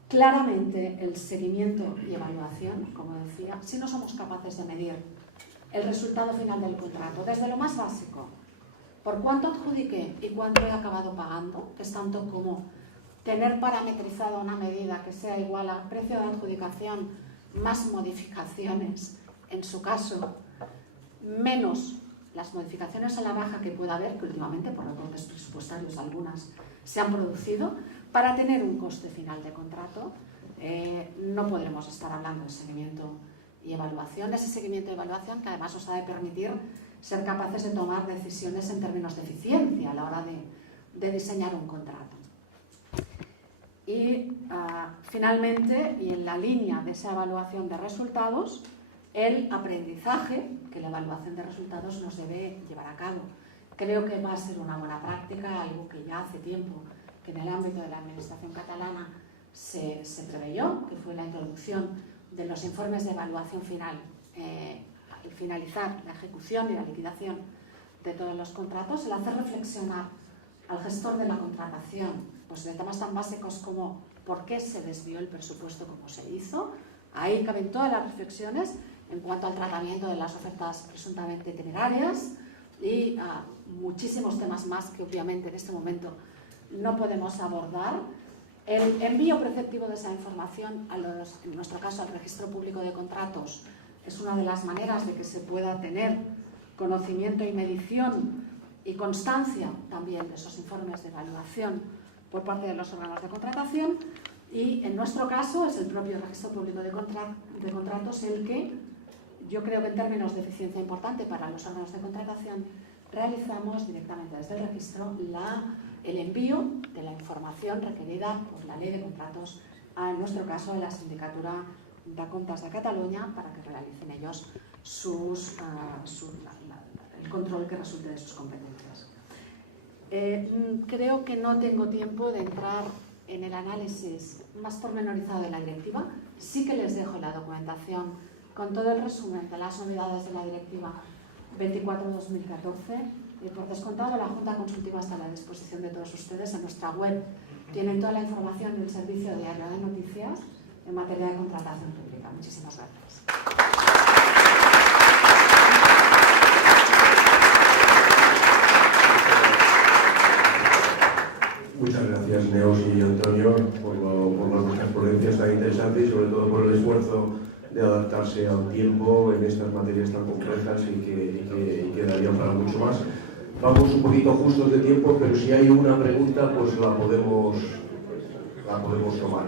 Claramente el seguimiento y evaluación, como decía, si no somos capaces de medir el resultado final del contrato, desde lo más básico, por cuánto adjudiqué y cuánto he acabado pagando, que es tanto como tener parametrizada una medida que sea igual a precio de adjudicación más modificaciones, en su caso, menos las modificaciones a la baja que pueda haber, que últimamente por recortes presupuestarios algunas se han producido, para tener un coste final de contrato. No podremos estar hablando de seguimiento y evaluación, ese seguimiento y evaluación que además os ha de permitir ser capaces de tomar decisiones en términos de eficiencia a la hora de diseñar un contrato. Y finalmente, y en la línea de esa evaluación de resultados, el aprendizaje que la evaluación de resultados nos debe llevar a cabo. Creo que va a ser una buena práctica, algo que ya hace tiempo que en el ámbito de la administración catalana se preveyó, que fue la introducción de los informes de evaluación final al finalizar la ejecución y la liquidación de todos los contratos, el hacer reflexionar al gestor de la contratación pues de temas tan básicos como por qué se desvió el presupuesto como se hizo. Ahí caben todas las reflexiones en cuanto al tratamiento de las ofertas presuntamente temerarias y muchísimos temas más que obviamente en este momento no podemos abordar. El envío preceptivo de esa información, en nuestro caso al Registro Público de Contratos, es una de las maneras de que se pueda tener conocimiento y medición y constancia también de esos informes de evaluación por parte de los órganos de contratación, y en nuestro caso es el propio Registro Público de Contratos el que, yo creo que en términos de eficiencia importante para los órganos de contratación, realizamos directamente desde el registro el envío de la información requerida por la ley de contratos, en nuestro caso a la Sindicatura de Comptes de Cataluña, para que realicen ellos el control que resulte de sus competencias. Creo que no tengo tiempo de entrar en el análisis más pormenorizado de la directiva. Sí que les dejo la documentación con todo el resumen de las novedades de la directiva 24/2014 y por descontado la Junta Consultiva está a la disposición de todos ustedes. En nuestra web tienen toda la información del Servicio Diario de Noticias en materia de contratación pública. Muchísimas gracias. Muchas gracias, Neus y Antonio, por vuestras ponencias tan interesantes y sobre todo por el esfuerzo de adaptarse al tiempo en estas materias tan complejas y que darían para mucho más. Vamos un poquito justos de tiempo, pero si hay una pregunta, pues la podemos tomar.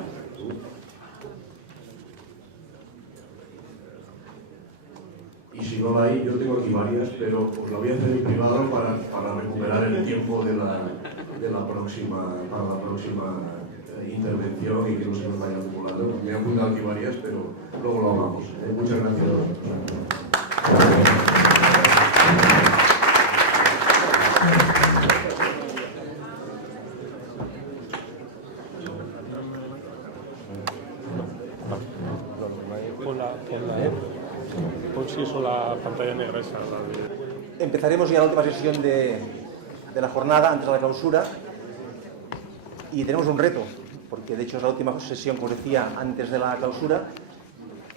Y si no la hay, yo tengo aquí varias, pero os la voy a hacer en privado para recuperar el tiempo para la próxima intervención y que no se nos vaya acumulando. Me he apuntado aquí varias, pero luego lo hablamos. Muchas gracias. La pantalla negra esa. Empezaremos ya la última sesión de la jornada, antes de la clausura, y tenemos un reto, porque de hecho es la última sesión, como decía, antes de la clausura.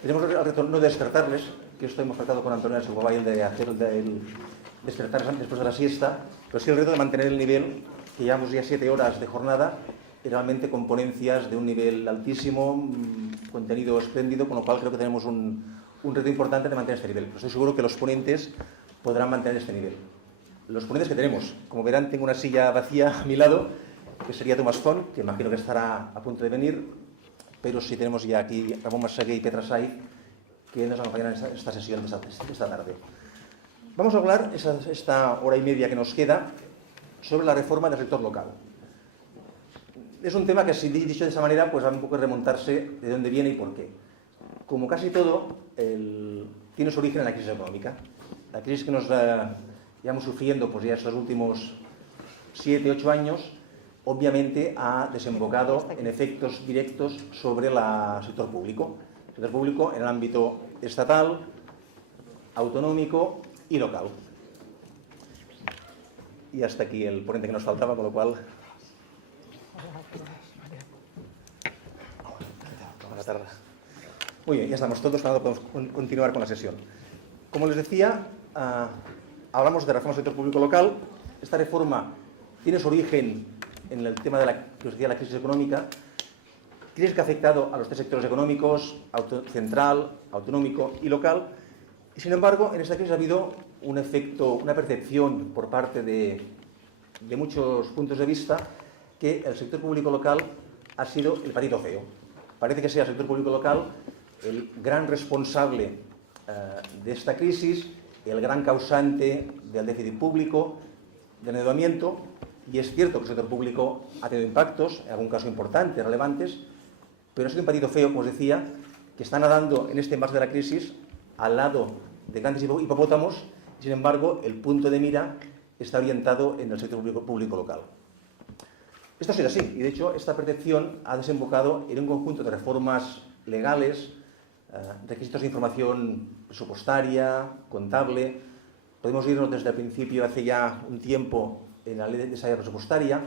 Tenemos el reto no de despertarles, que esto hemos tratado con Antonio Seguabay, el de hacer el despertarles antes después de la siesta, pero sí el reto de mantener el nivel, que llevamos ya 7 horas de jornada, realmente con ponencias de un nivel altísimo, contenido espléndido, con lo cual creo que tenemos un un reto importante de mantener este nivel. Pero estoy seguro que los ponentes podrán mantener este nivel. Los ponentes que tenemos, como verán, tengo una silla vacía a mi lado, que sería Tomás Font, que imagino que estará a punto de venir, pero sí tenemos ya aquí Ramón Massagué y Petra Saiz, que nos acompañarán en esta sesión de esta tarde. Vamos a hablar, esta hora y media que nos queda, sobre la reforma del sector local. Es un tema que, si dicho de esa manera, pues va un poco a remontarse de dónde viene y por qué. Como casi todo, tiene su origen en la crisis económica. La crisis que nos llevamos sufriendo pues ya estos últimos 7, 8 años, obviamente ha desembocado en efectos directos sobre el sector público. El sector público en el ámbito estatal, autonómico y local. Y hasta aquí el ponente que nos faltaba, con lo cual... Muy bien, ya estamos todos, ahora podemos continuar con la sesión. Como les decía, hablamos de reforma del sector público local. Esta reforma tiene su origen en el tema de la crisis económica, crisis que ha afectado a los tres sectores económicos, central, autonómico y local. Y sin embargo, en esta crisis ha habido un efecto, una percepción por parte de muchos puntos de vista que el sector público local ha sido el patito feo. Parece que sea el sector público local el gran responsable de esta crisis, el gran causante del déficit público, del endeudamiento, y es cierto que el sector público ha tenido impactos, en algún caso importantes, relevantes, pero ha sido un patito feo, como os decía, que está nadando en este embalse de la crisis al lado de grandes hipopótamos, y sin embargo el punto de mira está orientado en el sector público local. Esto ha sido así, y de hecho esta percepción ha desembocado en un conjunto de reformas legales, requisitos de información presupuestaria, contable. Podemos irnos desde el principio, hace ya un tiempo, en la ley de desarrollo presupuestaria,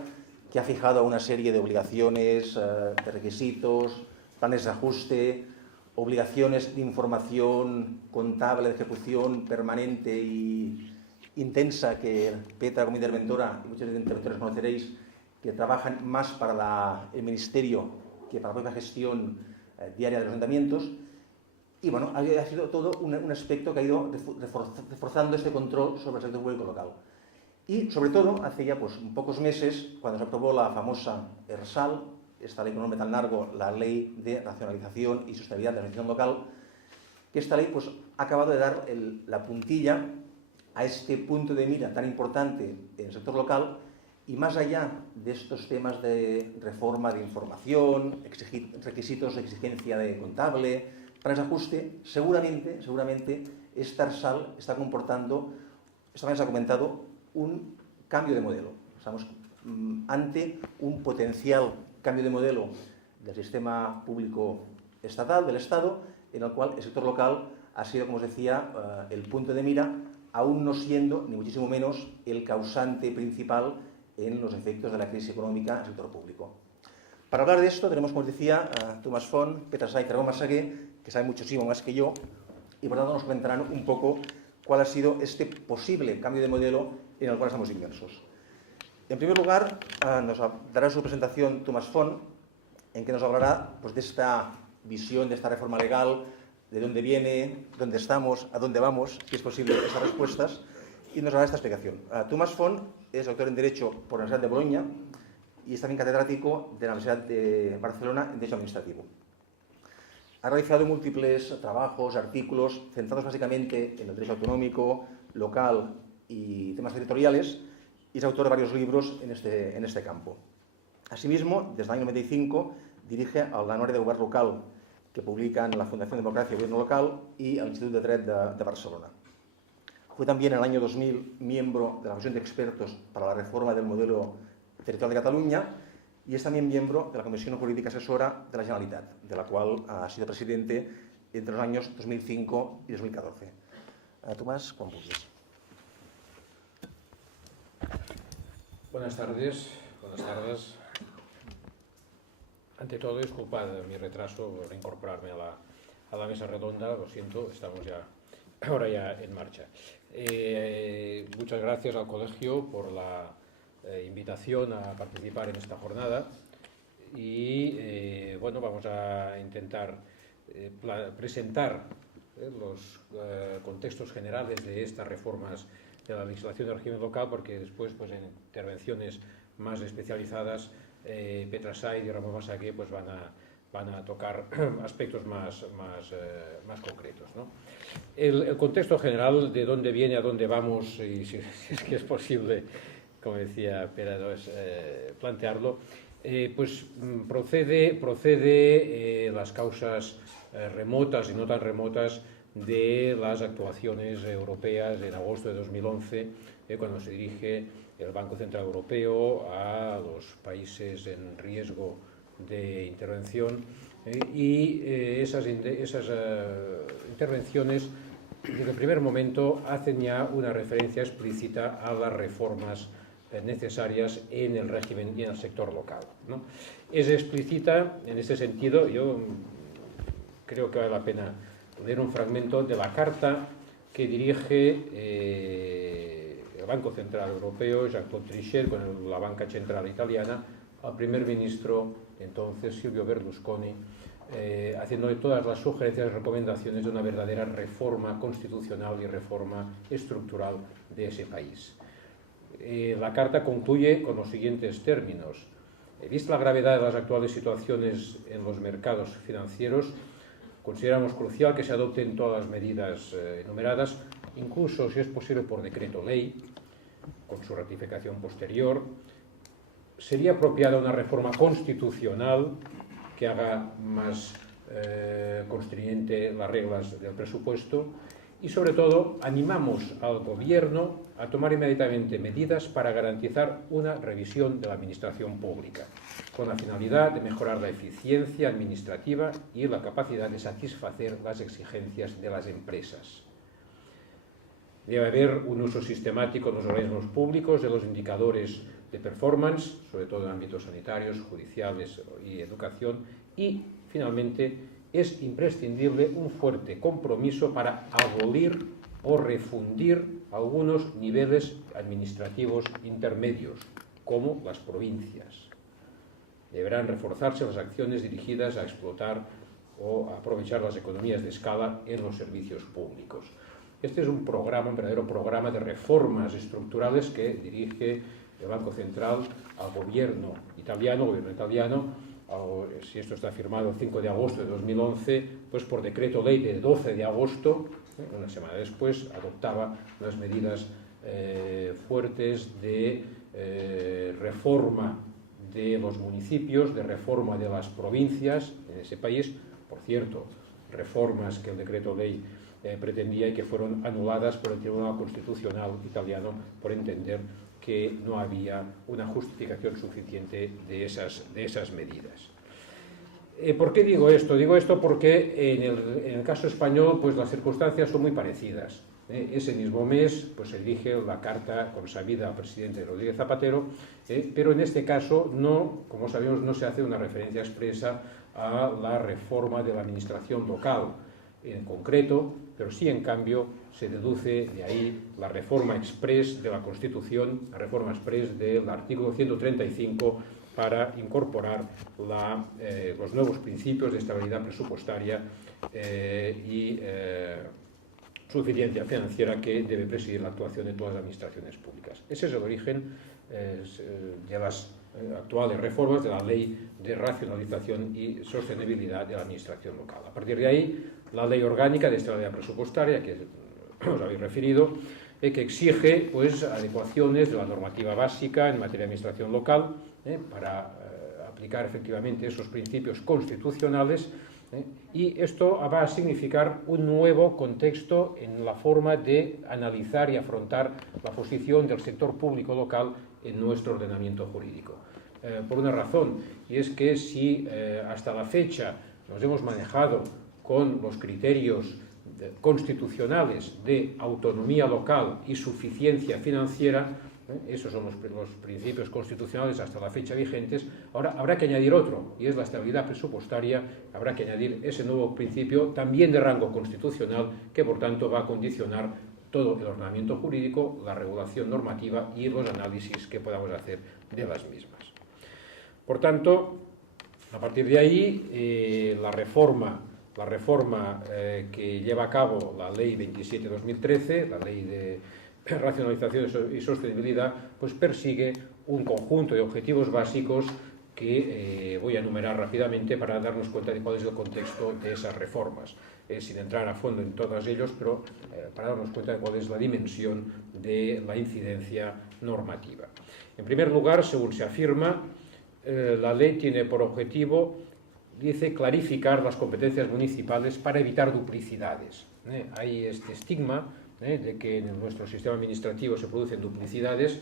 que ha fijado una serie de obligaciones, de requisitos, planes de ajuste, obligaciones de información contable, de ejecución permanente y intensa, que Petra, como interventora, y muchos interventores conoceréis, que trabajan más para el Ministerio que para la propia gestión diaria de los ayuntamientos. Y bueno, ha sido todo un aspecto que ha ido reforzando este control sobre el sector público local. Y sobre todo, hace ya pues pocos meses, cuando se aprobó la famosa ERSAL, esta ley con nombre tan largo, la Ley de Racionalización y Sostenibilidad de la Administración Local, que esta ley pues ha acabado de dar la puntilla a este punto de mira tan importante en el sector local. Y más allá de estos temas de reforma de información, requisitos de exigencia de contable, planes de ajuste, seguramente esta ERSAL está comportando, esta vez se ha comentado, un cambio de modelo. Estamos ante un potencial cambio de modelo del sistema público estatal, del Estado, en el cual el sector local ha sido, como os decía, el punto de mira, aún no siendo, ni muchísimo menos, el causante principal en los efectos de la crisis económica en el sector público. Para hablar de esto tenemos, como os decía, a Tomás Font, Petra Saiz y Ramón Massagué, que saben muchísimo más que yo, y por tanto nos comentarán un poco cuál ha sido este posible cambio de modelo en el cual estamos inmersos. En primer lugar, nos dará su presentación Tomás Font, en que nos hablará pues, de esta visión, de esta reforma legal, de dónde viene, dónde estamos, a dónde vamos, si es posible esas respuestas, y nos dará esta explicación. Tomás Font es doctor en Derecho por la Universidad de Bolonia y es también catedrático de la Universidad de Barcelona en Derecho Administrativo. Ha realizado múltiples trabajos, artículos, centrados básicamente en el derecho autonómico, local y temas territoriales, y es autor de varios libros en este campo. Asimismo, desde el año 95 dirige el Anuari de Govern Local, que publican la Fundación Democracia y Gobierno Local y el Instituto de Dret de Barcelona. Fue también en el año 2000 miembro de la Comisión de Expertos para la Reforma del Modelo Territorial de Cataluña y es también miembro de la Comisión Jurídica Asesora de la Generalitat, de la cual ha sido presidente entre los años 2005 y 2014. Tomás, cuando puedes. Buenas tardes. Ante todo, disculpad mi retraso por incorporarme a la mesa redonda, lo siento, estamos ahora ya en marcha. Muchas gracias al colegio por la invitación a participar en esta jornada y bueno, vamos a intentar presentar los contextos generales de estas reformas de la legislación del régimen local, porque después, pues, en intervenciones más especializadas, Petra Said y Ramón Massagué pues van a tocar aspectos más concretos, ¿no? El contexto general de dónde viene, a dónde vamos, y si es que es posible, como decía Pera, plantearlo, pues procede las causas remotas y no tan remotas de las actuaciones europeas en agosto de 2011, cuando se dirige el Banco Central Europeo a los países en riesgo de intervención, y esas intervenciones desde el primer momento hacen ya una referencia explícita a las reformas necesarias en el régimen y en el sector local, ¿no? Es explícita en este sentido. Yo creo que vale la pena leer un fragmento de la carta que dirige el Banco Central Europeo, Jean-Claude Trichet, con la Banca Central Italiana, al primer ministro entonces Silvio Berlusconi, haciéndole todas las sugerencias y recomendaciones de una verdadera reforma constitucional y reforma estructural de ese país. La carta concluye con los siguientes términos: vista la gravedad de las actuales situaciones en los mercados financieros, consideramos crucial que se adopten todas las medidas enumeradas, incluso si es posible por decreto ley, con su ratificación posterior. Sería apropiada una reforma constitucional que haga más constringente las reglas del presupuesto, y sobre todo animamos al Gobierno a tomar inmediatamente medidas para garantizar una revisión de la administración pública, con la finalidad de mejorar la eficiencia administrativa y la capacidad de satisfacer las exigencias de las empresas. Debe haber un uso sistemático en los organismos públicos de los indicadores de performance, sobre todo en ámbitos sanitarios, judiciales y educación, y, finalmente, es imprescindible un fuerte compromiso para abolir o refundir algunos niveles administrativos intermedios, como las provincias. Deberán reforzarse las acciones dirigidas a explotar o a aprovechar las economías de escala en los servicios públicos. Este es un verdadero programa de reformas estructurales que dirige el Banco Central al gobierno italiano, si esto está firmado el 5 de agosto de 2011, pues por decreto ley de 12 de agosto, una semana después, adoptaba unas medidas fuertes de reforma de los municipios, de reforma de las provincias en ese país. Por cierto, reformas que el decreto ley pretendía y que fueron anuladas por el Tribunal Constitucional italiano por entender que no había una justificación suficiente de esas medidas. ¿Por qué digo esto? Digo esto porque en el caso español, pues las circunstancias son muy parecidas. Ese mismo mes pues, se elige la carta consabida al presidente Rodríguez Zapatero, pero en este caso, no, como sabemos, no se hace una referencia expresa a la reforma de la administración local en concreto, pero sí, en cambio, se deduce de ahí la reforma exprés de la Constitución, la reforma exprés del artículo 135 para incorporar los nuevos principios de estabilidad presupuestaria y suficiencia financiera que debe presidir la actuación de todas las administraciones públicas. Ese es el origen de las actuales reformas de la Ley de Racionalización y Sostenibilidad de la Administración Local. A partir de ahí, la Ley Orgánica de Estabilidad Presupuestaria, que os habéis referido, que exige pues, adecuaciones de la normativa básica en materia de administración local para aplicar efectivamente esos principios constitucionales, y esto va a significar un nuevo contexto en la forma de analizar y afrontar la posición del sector público local en nuestro ordenamiento jurídico. Por una razón, y es que si hasta la fecha nos hemos manejado con los criterios constitucionales de autonomía local y suficiencia financiera, esos son los principios constitucionales hasta la fecha vigentes, ahora habrá que añadir otro, y es la estabilidad presupuestaria. Habrá que añadir ese nuevo principio, también de rango constitucional, que por tanto va a condicionar todo el ordenamiento jurídico, la regulación normativa y los análisis que podamos hacer de las mismas. Por tanto, a partir de ahí, la reforma la reforma que lleva a cabo la Ley 27/2013, la Ley de Racionalización y Sostenibilidad, pues persigue un conjunto de objetivos básicos que voy a enumerar rápidamente para darnos cuenta de cuál es el contexto de esas reformas, sin entrar a fondo en todos ellos, pero para darnos cuenta de cuál es la dimensión de la incidencia normativa. En primer lugar, según se afirma, la ley tiene por objetivo, dice, clarificar las competencias municipales para evitar duplicidades. Hay este estigma de que en nuestro sistema administrativo se producen duplicidades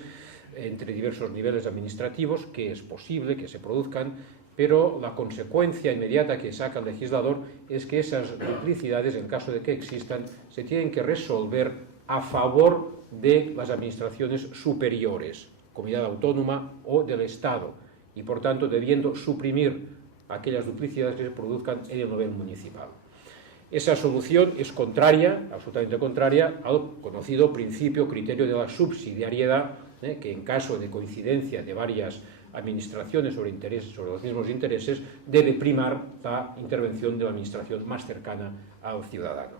entre diversos niveles administrativos, que es posible que se produzcan, pero la consecuencia inmediata que saca el legislador es que esas duplicidades, en caso de que existan, se tienen que resolver a favor de las administraciones superiores, comunidad autónoma o del Estado, y por tanto debiendo suprimir aquellas duplicidades que se produzcan en el nivel municipal. Esa solución es contraria, absolutamente contraria, al conocido principio, criterio de la subsidiariedad, que en caso de coincidencia de varias administraciones sobre los mismos intereses, debe primar la intervención de la administración más cercana al ciudadano.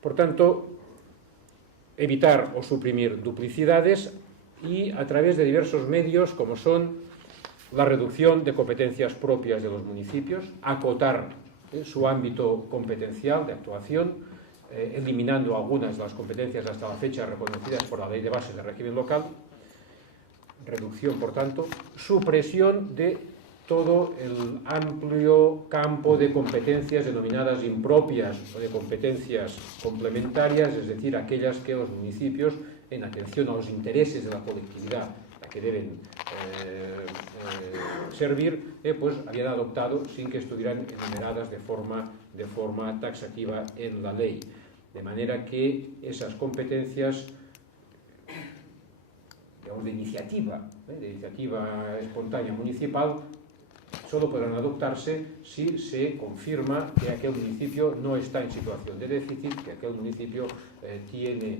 Por tanto, evitar o suprimir duplicidades y a través de diversos medios, como son la reducción de competencias propias de los municipios, acotar su ámbito competencial de actuación, eliminando algunas de las competencias hasta la fecha reconocidas por la Ley de Bases de Régimen Local, reducción, por tanto, supresión de todo el amplio campo de competencias denominadas impropias o de competencias complementarias, es decir, aquellas que los municipios, en atención a los intereses de la colectividad a que deben servir, pues habían adoptado sin que estuvieran enumeradas de forma taxativa en la ley. De manera que esas competencias, digamos, de iniciativa espontánea municipal, solo podrán adoptarse si se confirma que aquel municipio no está en situación de déficit, que aquel municipio tiene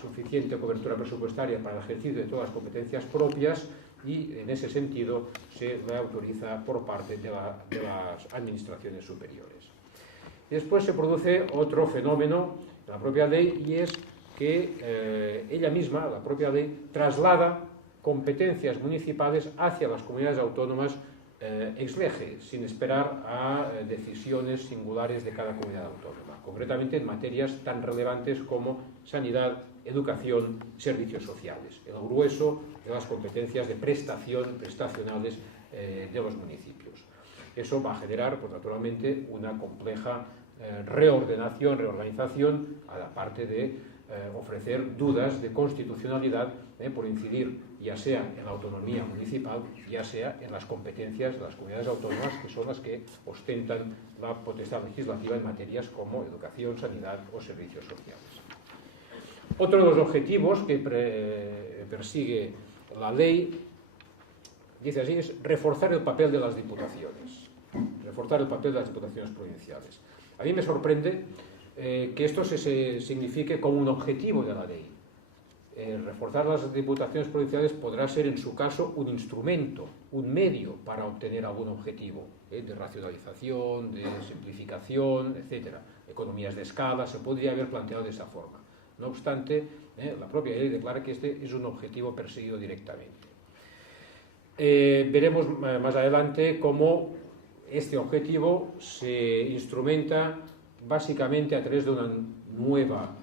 suficiente cobertura presupuestaria para el ejercicio de todas las competencias propias, y en ese sentido se le autoriza por parte de las administraciones superiores. Después se produce otro fenómeno en la propia ley, y es que ella misma, la propia ley, traslada competencias municipales hacia las comunidades autónomas ex lege, sin esperar a decisiones singulares de cada comunidad autónoma, concretamente en materias tan relevantes como sanidad, educación, servicios sociales, el grueso de las competencias de prestacionales de los municipios. Eso va a generar, pues, naturalmente, una compleja reorganización, a la parte de ofrecer dudas de constitucionalidad por incidir ya sea en la autonomía municipal, ya sea en las competencias de las comunidades autónomas, que son las que ostentan la potestad legislativa en materias como educación, sanidad o servicios sociales. Otro de los objetivos que persigue la ley, dice así, es reforzar el papel de las diputaciones, reforzar el papel de las diputaciones provinciales. A mí me sorprende que esto se signifique como un objetivo de la ley. Reforzar las diputaciones provinciales podrá ser, en su caso, un instrumento, un medio para obtener algún objetivo, de racionalización, de simplificación, etc. Economías de escala, se podría haber planteado de esa forma. No obstante, la propia ley declara que este es un objetivo perseguido directamente. Veremos más adelante cómo este objetivo se instrumenta básicamente a través de una nueva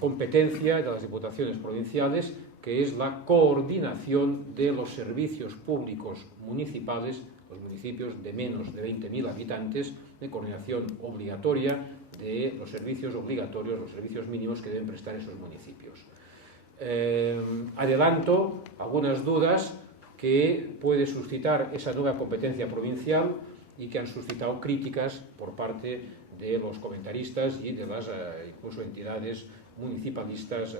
competencia de las diputaciones provinciales, que es la coordinación de los servicios públicos municipales, los municipios de menos de 20.000 habitantes, de coordinación obligatoria de los servicios obligatorios, los servicios mínimos que deben prestar esos municipios. Adelanto algunas dudas que puede suscitar esa nueva competencia provincial y que han suscitado críticas por parte de los comentaristas y de las incluso entidades municipalistas,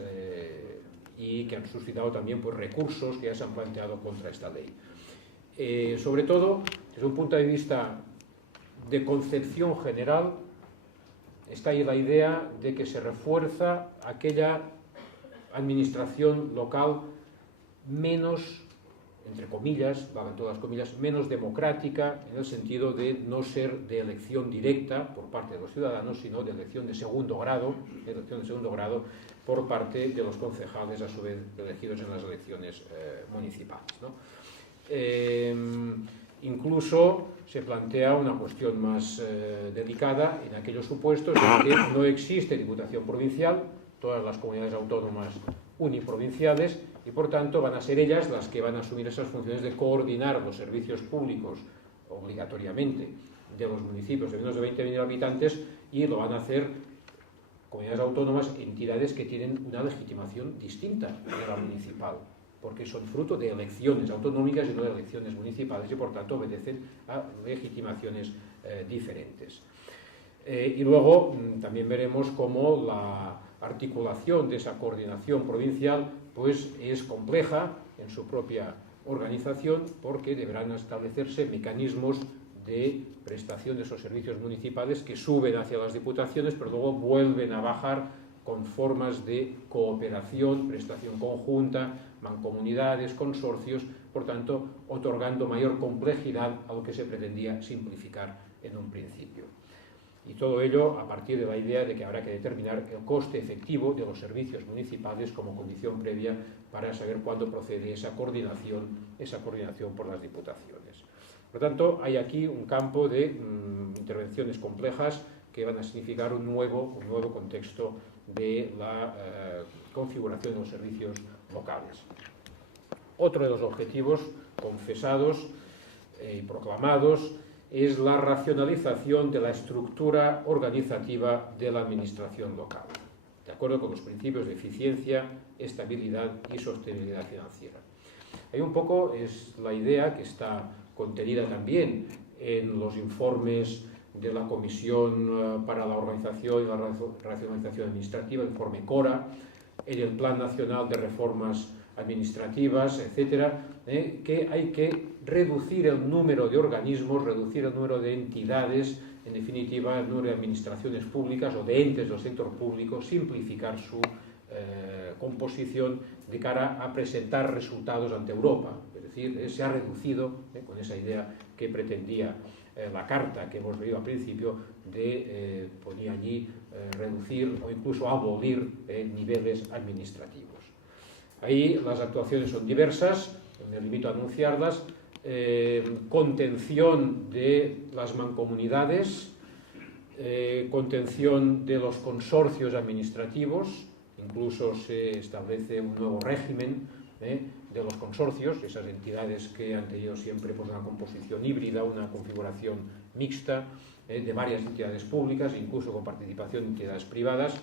y que han suscitado también, pues, recursos que ya se han planteado contra esta ley. Sobre todo, desde un punto de vista de concepción general, está ahí la idea de que se refuerza aquella administración local menos entre comillas, valgan todas las comillas, menos democrática en el sentido de no ser de elección directa por parte de los ciudadanos, sino de elección de segundo grado por parte de los concejales, a su vez elegidos en las elecciones municipales, ¿no? Incluso se plantea una cuestión más delicada en aquellos supuestos en que no existe diputación provincial, todas las comunidades autónomas uniprovinciales, y por tanto van a ser ellas las que van a asumir esas funciones de coordinar los servicios públicos obligatoriamente de los municipios de menos de 20.000 habitantes, y lo van a hacer comunidades autónomas, entidades que tienen una legitimación distinta de la municipal, porque son fruto de elecciones autonómicas y no de elecciones municipales, y por tanto obedecen a legitimaciones diferentes. Y luego también veremos cómo la articulación de esa coordinación provincial pues es compleja en su propia organización, porque deberán establecerse mecanismos de prestación de esos servicios municipales que suben hacia las diputaciones, pero luego vuelven a bajar con formas de cooperación, prestación conjunta, mancomunidades, consorcios, por tanto, otorgando mayor complejidad a lo que se pretendía simplificar en un principio. Y todo ello a partir de la idea de que habrá que determinar el coste efectivo de los servicios municipales como condición previa para saber cuándo procede esa coordinación por las diputaciones. Por lo tanto, hay aquí un campo de intervenciones complejas que van a significar un nuevo contexto de la configuración de los servicios locales. Otro de los objetivos confesados y proclamados es la racionalización de la estructura organizativa de la administración local, de acuerdo con los principios de eficiencia, estabilidad y sostenibilidad financiera. Hay un poco, es la idea que está contenida también en los informes de la Comisión para la Organización y la Racionalización Administrativa, el informe CORA, en el Plan Nacional de Reformas Administrativas, etcétera, que hay que reducir el número de organismos, reducir el número de entidades, en definitiva el número de administraciones públicas o de entes del sector público, simplificar su composición de cara a presentar resultados ante Europa. Es decir, se ha reducido, con esa idea que pretendía la carta que hemos leído al principio, de ponía allí reducir o incluso abolir niveles administrativos. Ahí las actuaciones son diversas, me limito a anunciarlas. Contención de las mancomunidades, contención de los consorcios administrativos, incluso se establece un nuevo régimen de los consorcios, esas entidades que han tenido siempre pues, una composición híbrida, una configuración mixta de varias entidades públicas, incluso con participación de entidades privadas.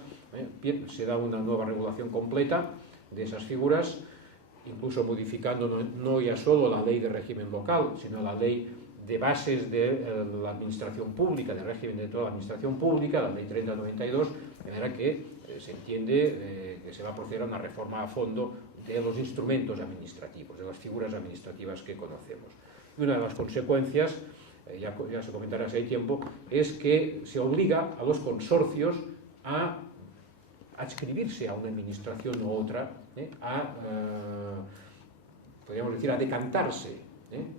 Bien, se da una nueva regulación completa de esas figuras, incluso modificando no ya solo la ley de régimen local, sino la ley de bases de la administración pública, del régimen de toda la administración pública, la ley 3092, de manera que se entiende que se va a proceder a una reforma a fondo de los instrumentos administrativos, de las figuras administrativas que conocemos. Y una de las consecuencias, ya se comentará si hay tiempo, es que se obliga a los consorcios a adscribirse a una administración u otra, podríamos decir, a decantarse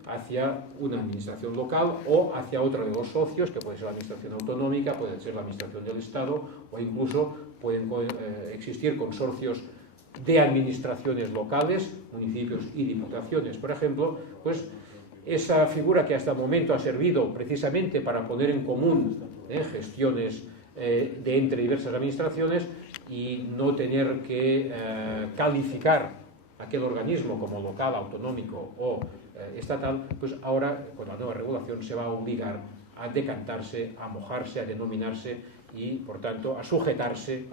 hacia una administración local o hacia otra de los socios, que puede ser la administración autonómica, puede ser la administración del Estado, o incluso pueden existir consorcios de administraciones locales, municipios y diputaciones, por ejemplo. Pues esa figura que hasta el momento ha servido precisamente para poner en común gestiones de entre diversas administraciones y no tener que calificar aquel organismo como local, autonómico o estatal, pues ahora con la nueva regulación se va a obligar a decantarse, a mojarse, a denominarse y por tanto a sujetarse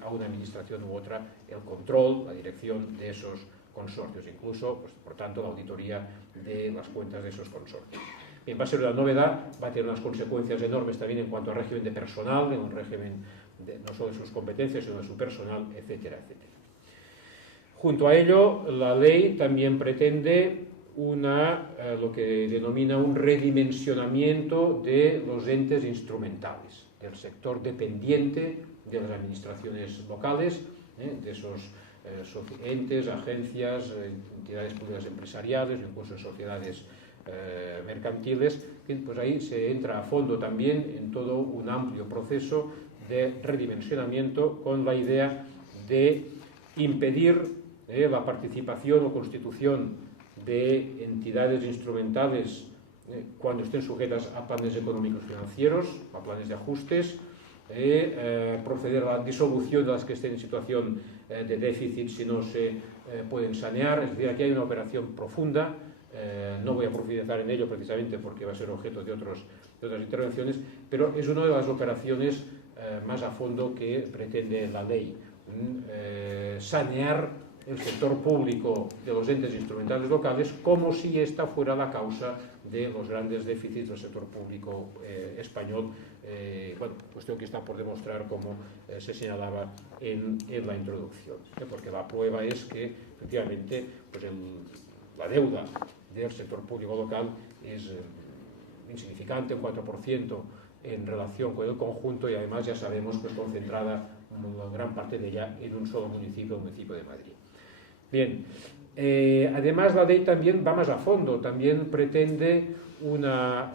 a una administración u otra el control, la dirección de esos consorcios, incluso pues, por tanto la auditoría de las cuentas de esos consorcios. Bien, va a ser una novedad, va a tener unas consecuencias enormes también en cuanto al régimen de personal, en un régimen no solo de sus competencias, sino de su personal, etcétera, etcétera. Junto a ello, la ley también pretende lo que denomina un redimensionamiento de los entes instrumentales, del sector dependiente de las administraciones locales, de esos entes, agencias, entidades públicas empresariales, incluso sociedades mercantiles. Pues ahí se entra a fondo también en todo un amplio proceso de redimensionamiento con la idea de impedir la participación o constitución de entidades instrumentales cuando estén sujetas a planes económicos financieros, a planes de ajustes, proceder a la disolución de las que estén en situación de déficit si no se pueden sanear. Es decir, aquí hay una operación profunda. No voy a profundizar en ello precisamente porque va a ser objeto de otras intervenciones, pero es una de las operaciones más a fondo que pretende la ley. Sanear el sector público de los entes instrumentales locales como si esta fuera la causa de los grandes déficits del sector público español, bueno, cuestión que está por demostrar como se señalaba en la introducción, porque la prueba es que efectivamente pues la deuda del sector público local es insignificante, un 4% en relación con el conjunto, y además ya sabemos que es concentrada gran parte de ella en un solo municipio, el municipio de Madrid. Bien, además la ley también va más a fondo, también pretende una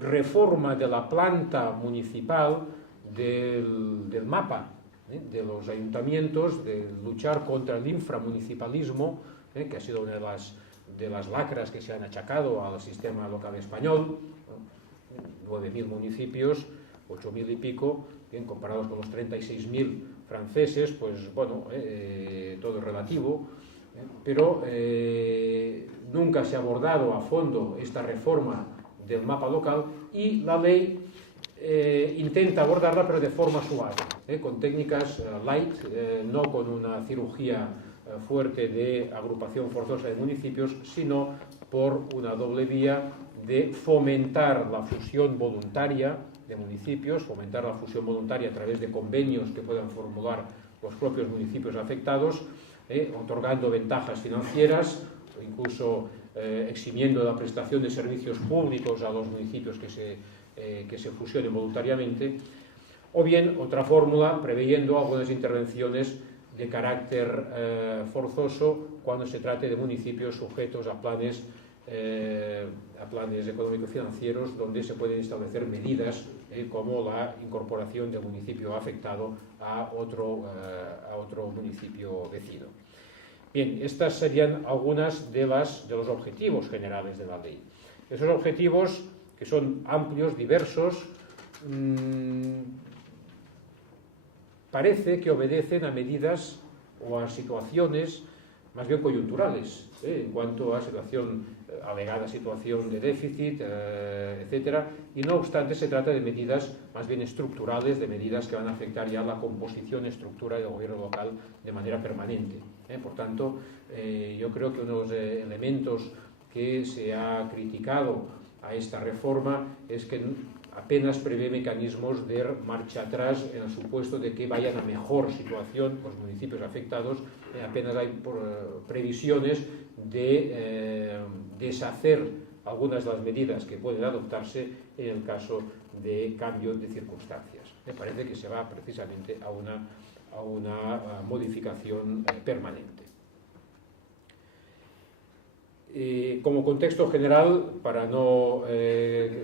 reforma de la planta municipal del mapa de los ayuntamientos, de luchar contra el inframunicipalismo, que ha sido una de las lacras que se han achacado al sistema local español. 9.000 municipios, 8.000 y pico, bien, comparados con los 36.000 franceses, pues bueno, todo es relativo, pero nunca se ha abordado a fondo esta reforma del mapa local, y la ley intenta abordarla pero de forma suave, con técnicas light, no con una cirugía fuerte de agrupación forzosa de municipios, sino por una doble vía de fomentar la fusión voluntaria de municipios, fomentar la fusión voluntaria a través de convenios que puedan formular los propios municipios afectados, otorgando ventajas financieras, incluso eximiendo de la prestación de servicios públicos a los municipios que se fusionen voluntariamente, o bien otra fórmula preveyendo algunas intervenciones de carácter forzoso cuando se trate de municipios sujetos a planes económico-financieros, donde se pueden establecer medidas como la incorporación del municipio afectado a otro municipio vecino. Bien, estas serían algunas de los objetivos generales de la ley. Esos objetivos, que son amplios, diversos, parece que obedecen a medidas o a situaciones más bien coyunturales, en cuanto a alegada situación de déficit, etcétera, y no obstante se trata de medidas más bien estructurales, de medidas que van a afectar ya la composición, estructura del gobierno local de manera permanente. Por tanto, yo creo que uno de los elementos que se ha criticado a esta reforma es que apenas prevé mecanismos de marcha atrás en el supuesto de que vayan a mejor situación los municipios afectados. Apenas hay previsiones de deshacer algunas de las medidas que pueden adoptarse en el caso de cambio de circunstancias. Me parece que se va precisamente a una modificación permanente. Como contexto general, para no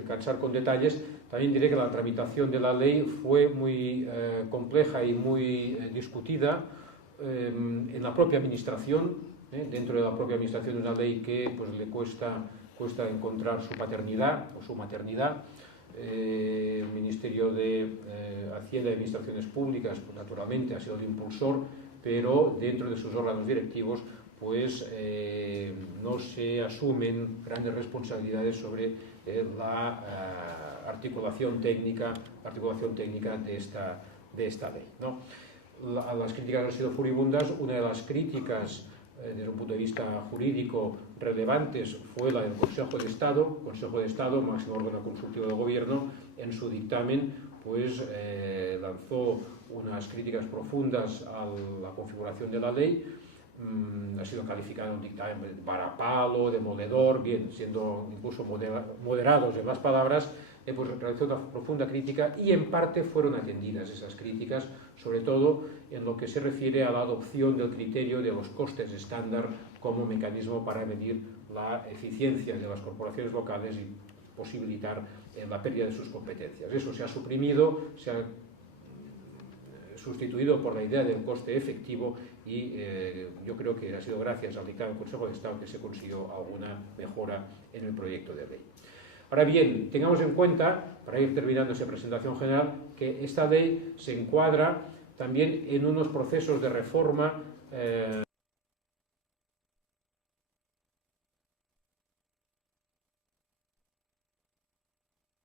cansar con detalles, también diré que la tramitación de la ley fue muy compleja y muy discutida en la propia administración. Dentro de la propia administración de una ley que pues, le cuesta encontrar su paternidad o su maternidad. El Ministerio de Hacienda y Administraciones Públicas, pues, naturalmente, ha sido el impulsor, pero dentro de sus órganos directivos pues no se asumen grandes responsabilidades sobre la articulación técnica de esta ley, ¿no? Las críticas han sido furibundas. Una de las críticas desde un punto de vista jurídico relevantes fue la del Consejo de Estado, máximo órgano consultivo del Gobierno. En su dictamen pues lanzó unas críticas profundas a la configuración de la ley. Ha sido calificado un dictamen de varapalo, demoledor, bien, siendo incluso moderados en las palabras, pues realizó una profunda crítica y en parte fueron atendidas esas críticas, sobre todo en lo que se refiere a la adopción del criterio de los costes estándar como mecanismo para medir la eficiencia de las corporaciones locales y posibilitar la pérdida de sus competencias. Eso se ha suprimido, se ha sustituido por la idea del coste efectivo y yo creo que ha sido gracias al dictamen del Consejo de Estado que se consiguió alguna mejora en el proyecto de ley. Ahora bien, tengamos en cuenta, para ir terminando esa presentación general, que esta ley se encuadra también en unos procesos de reforma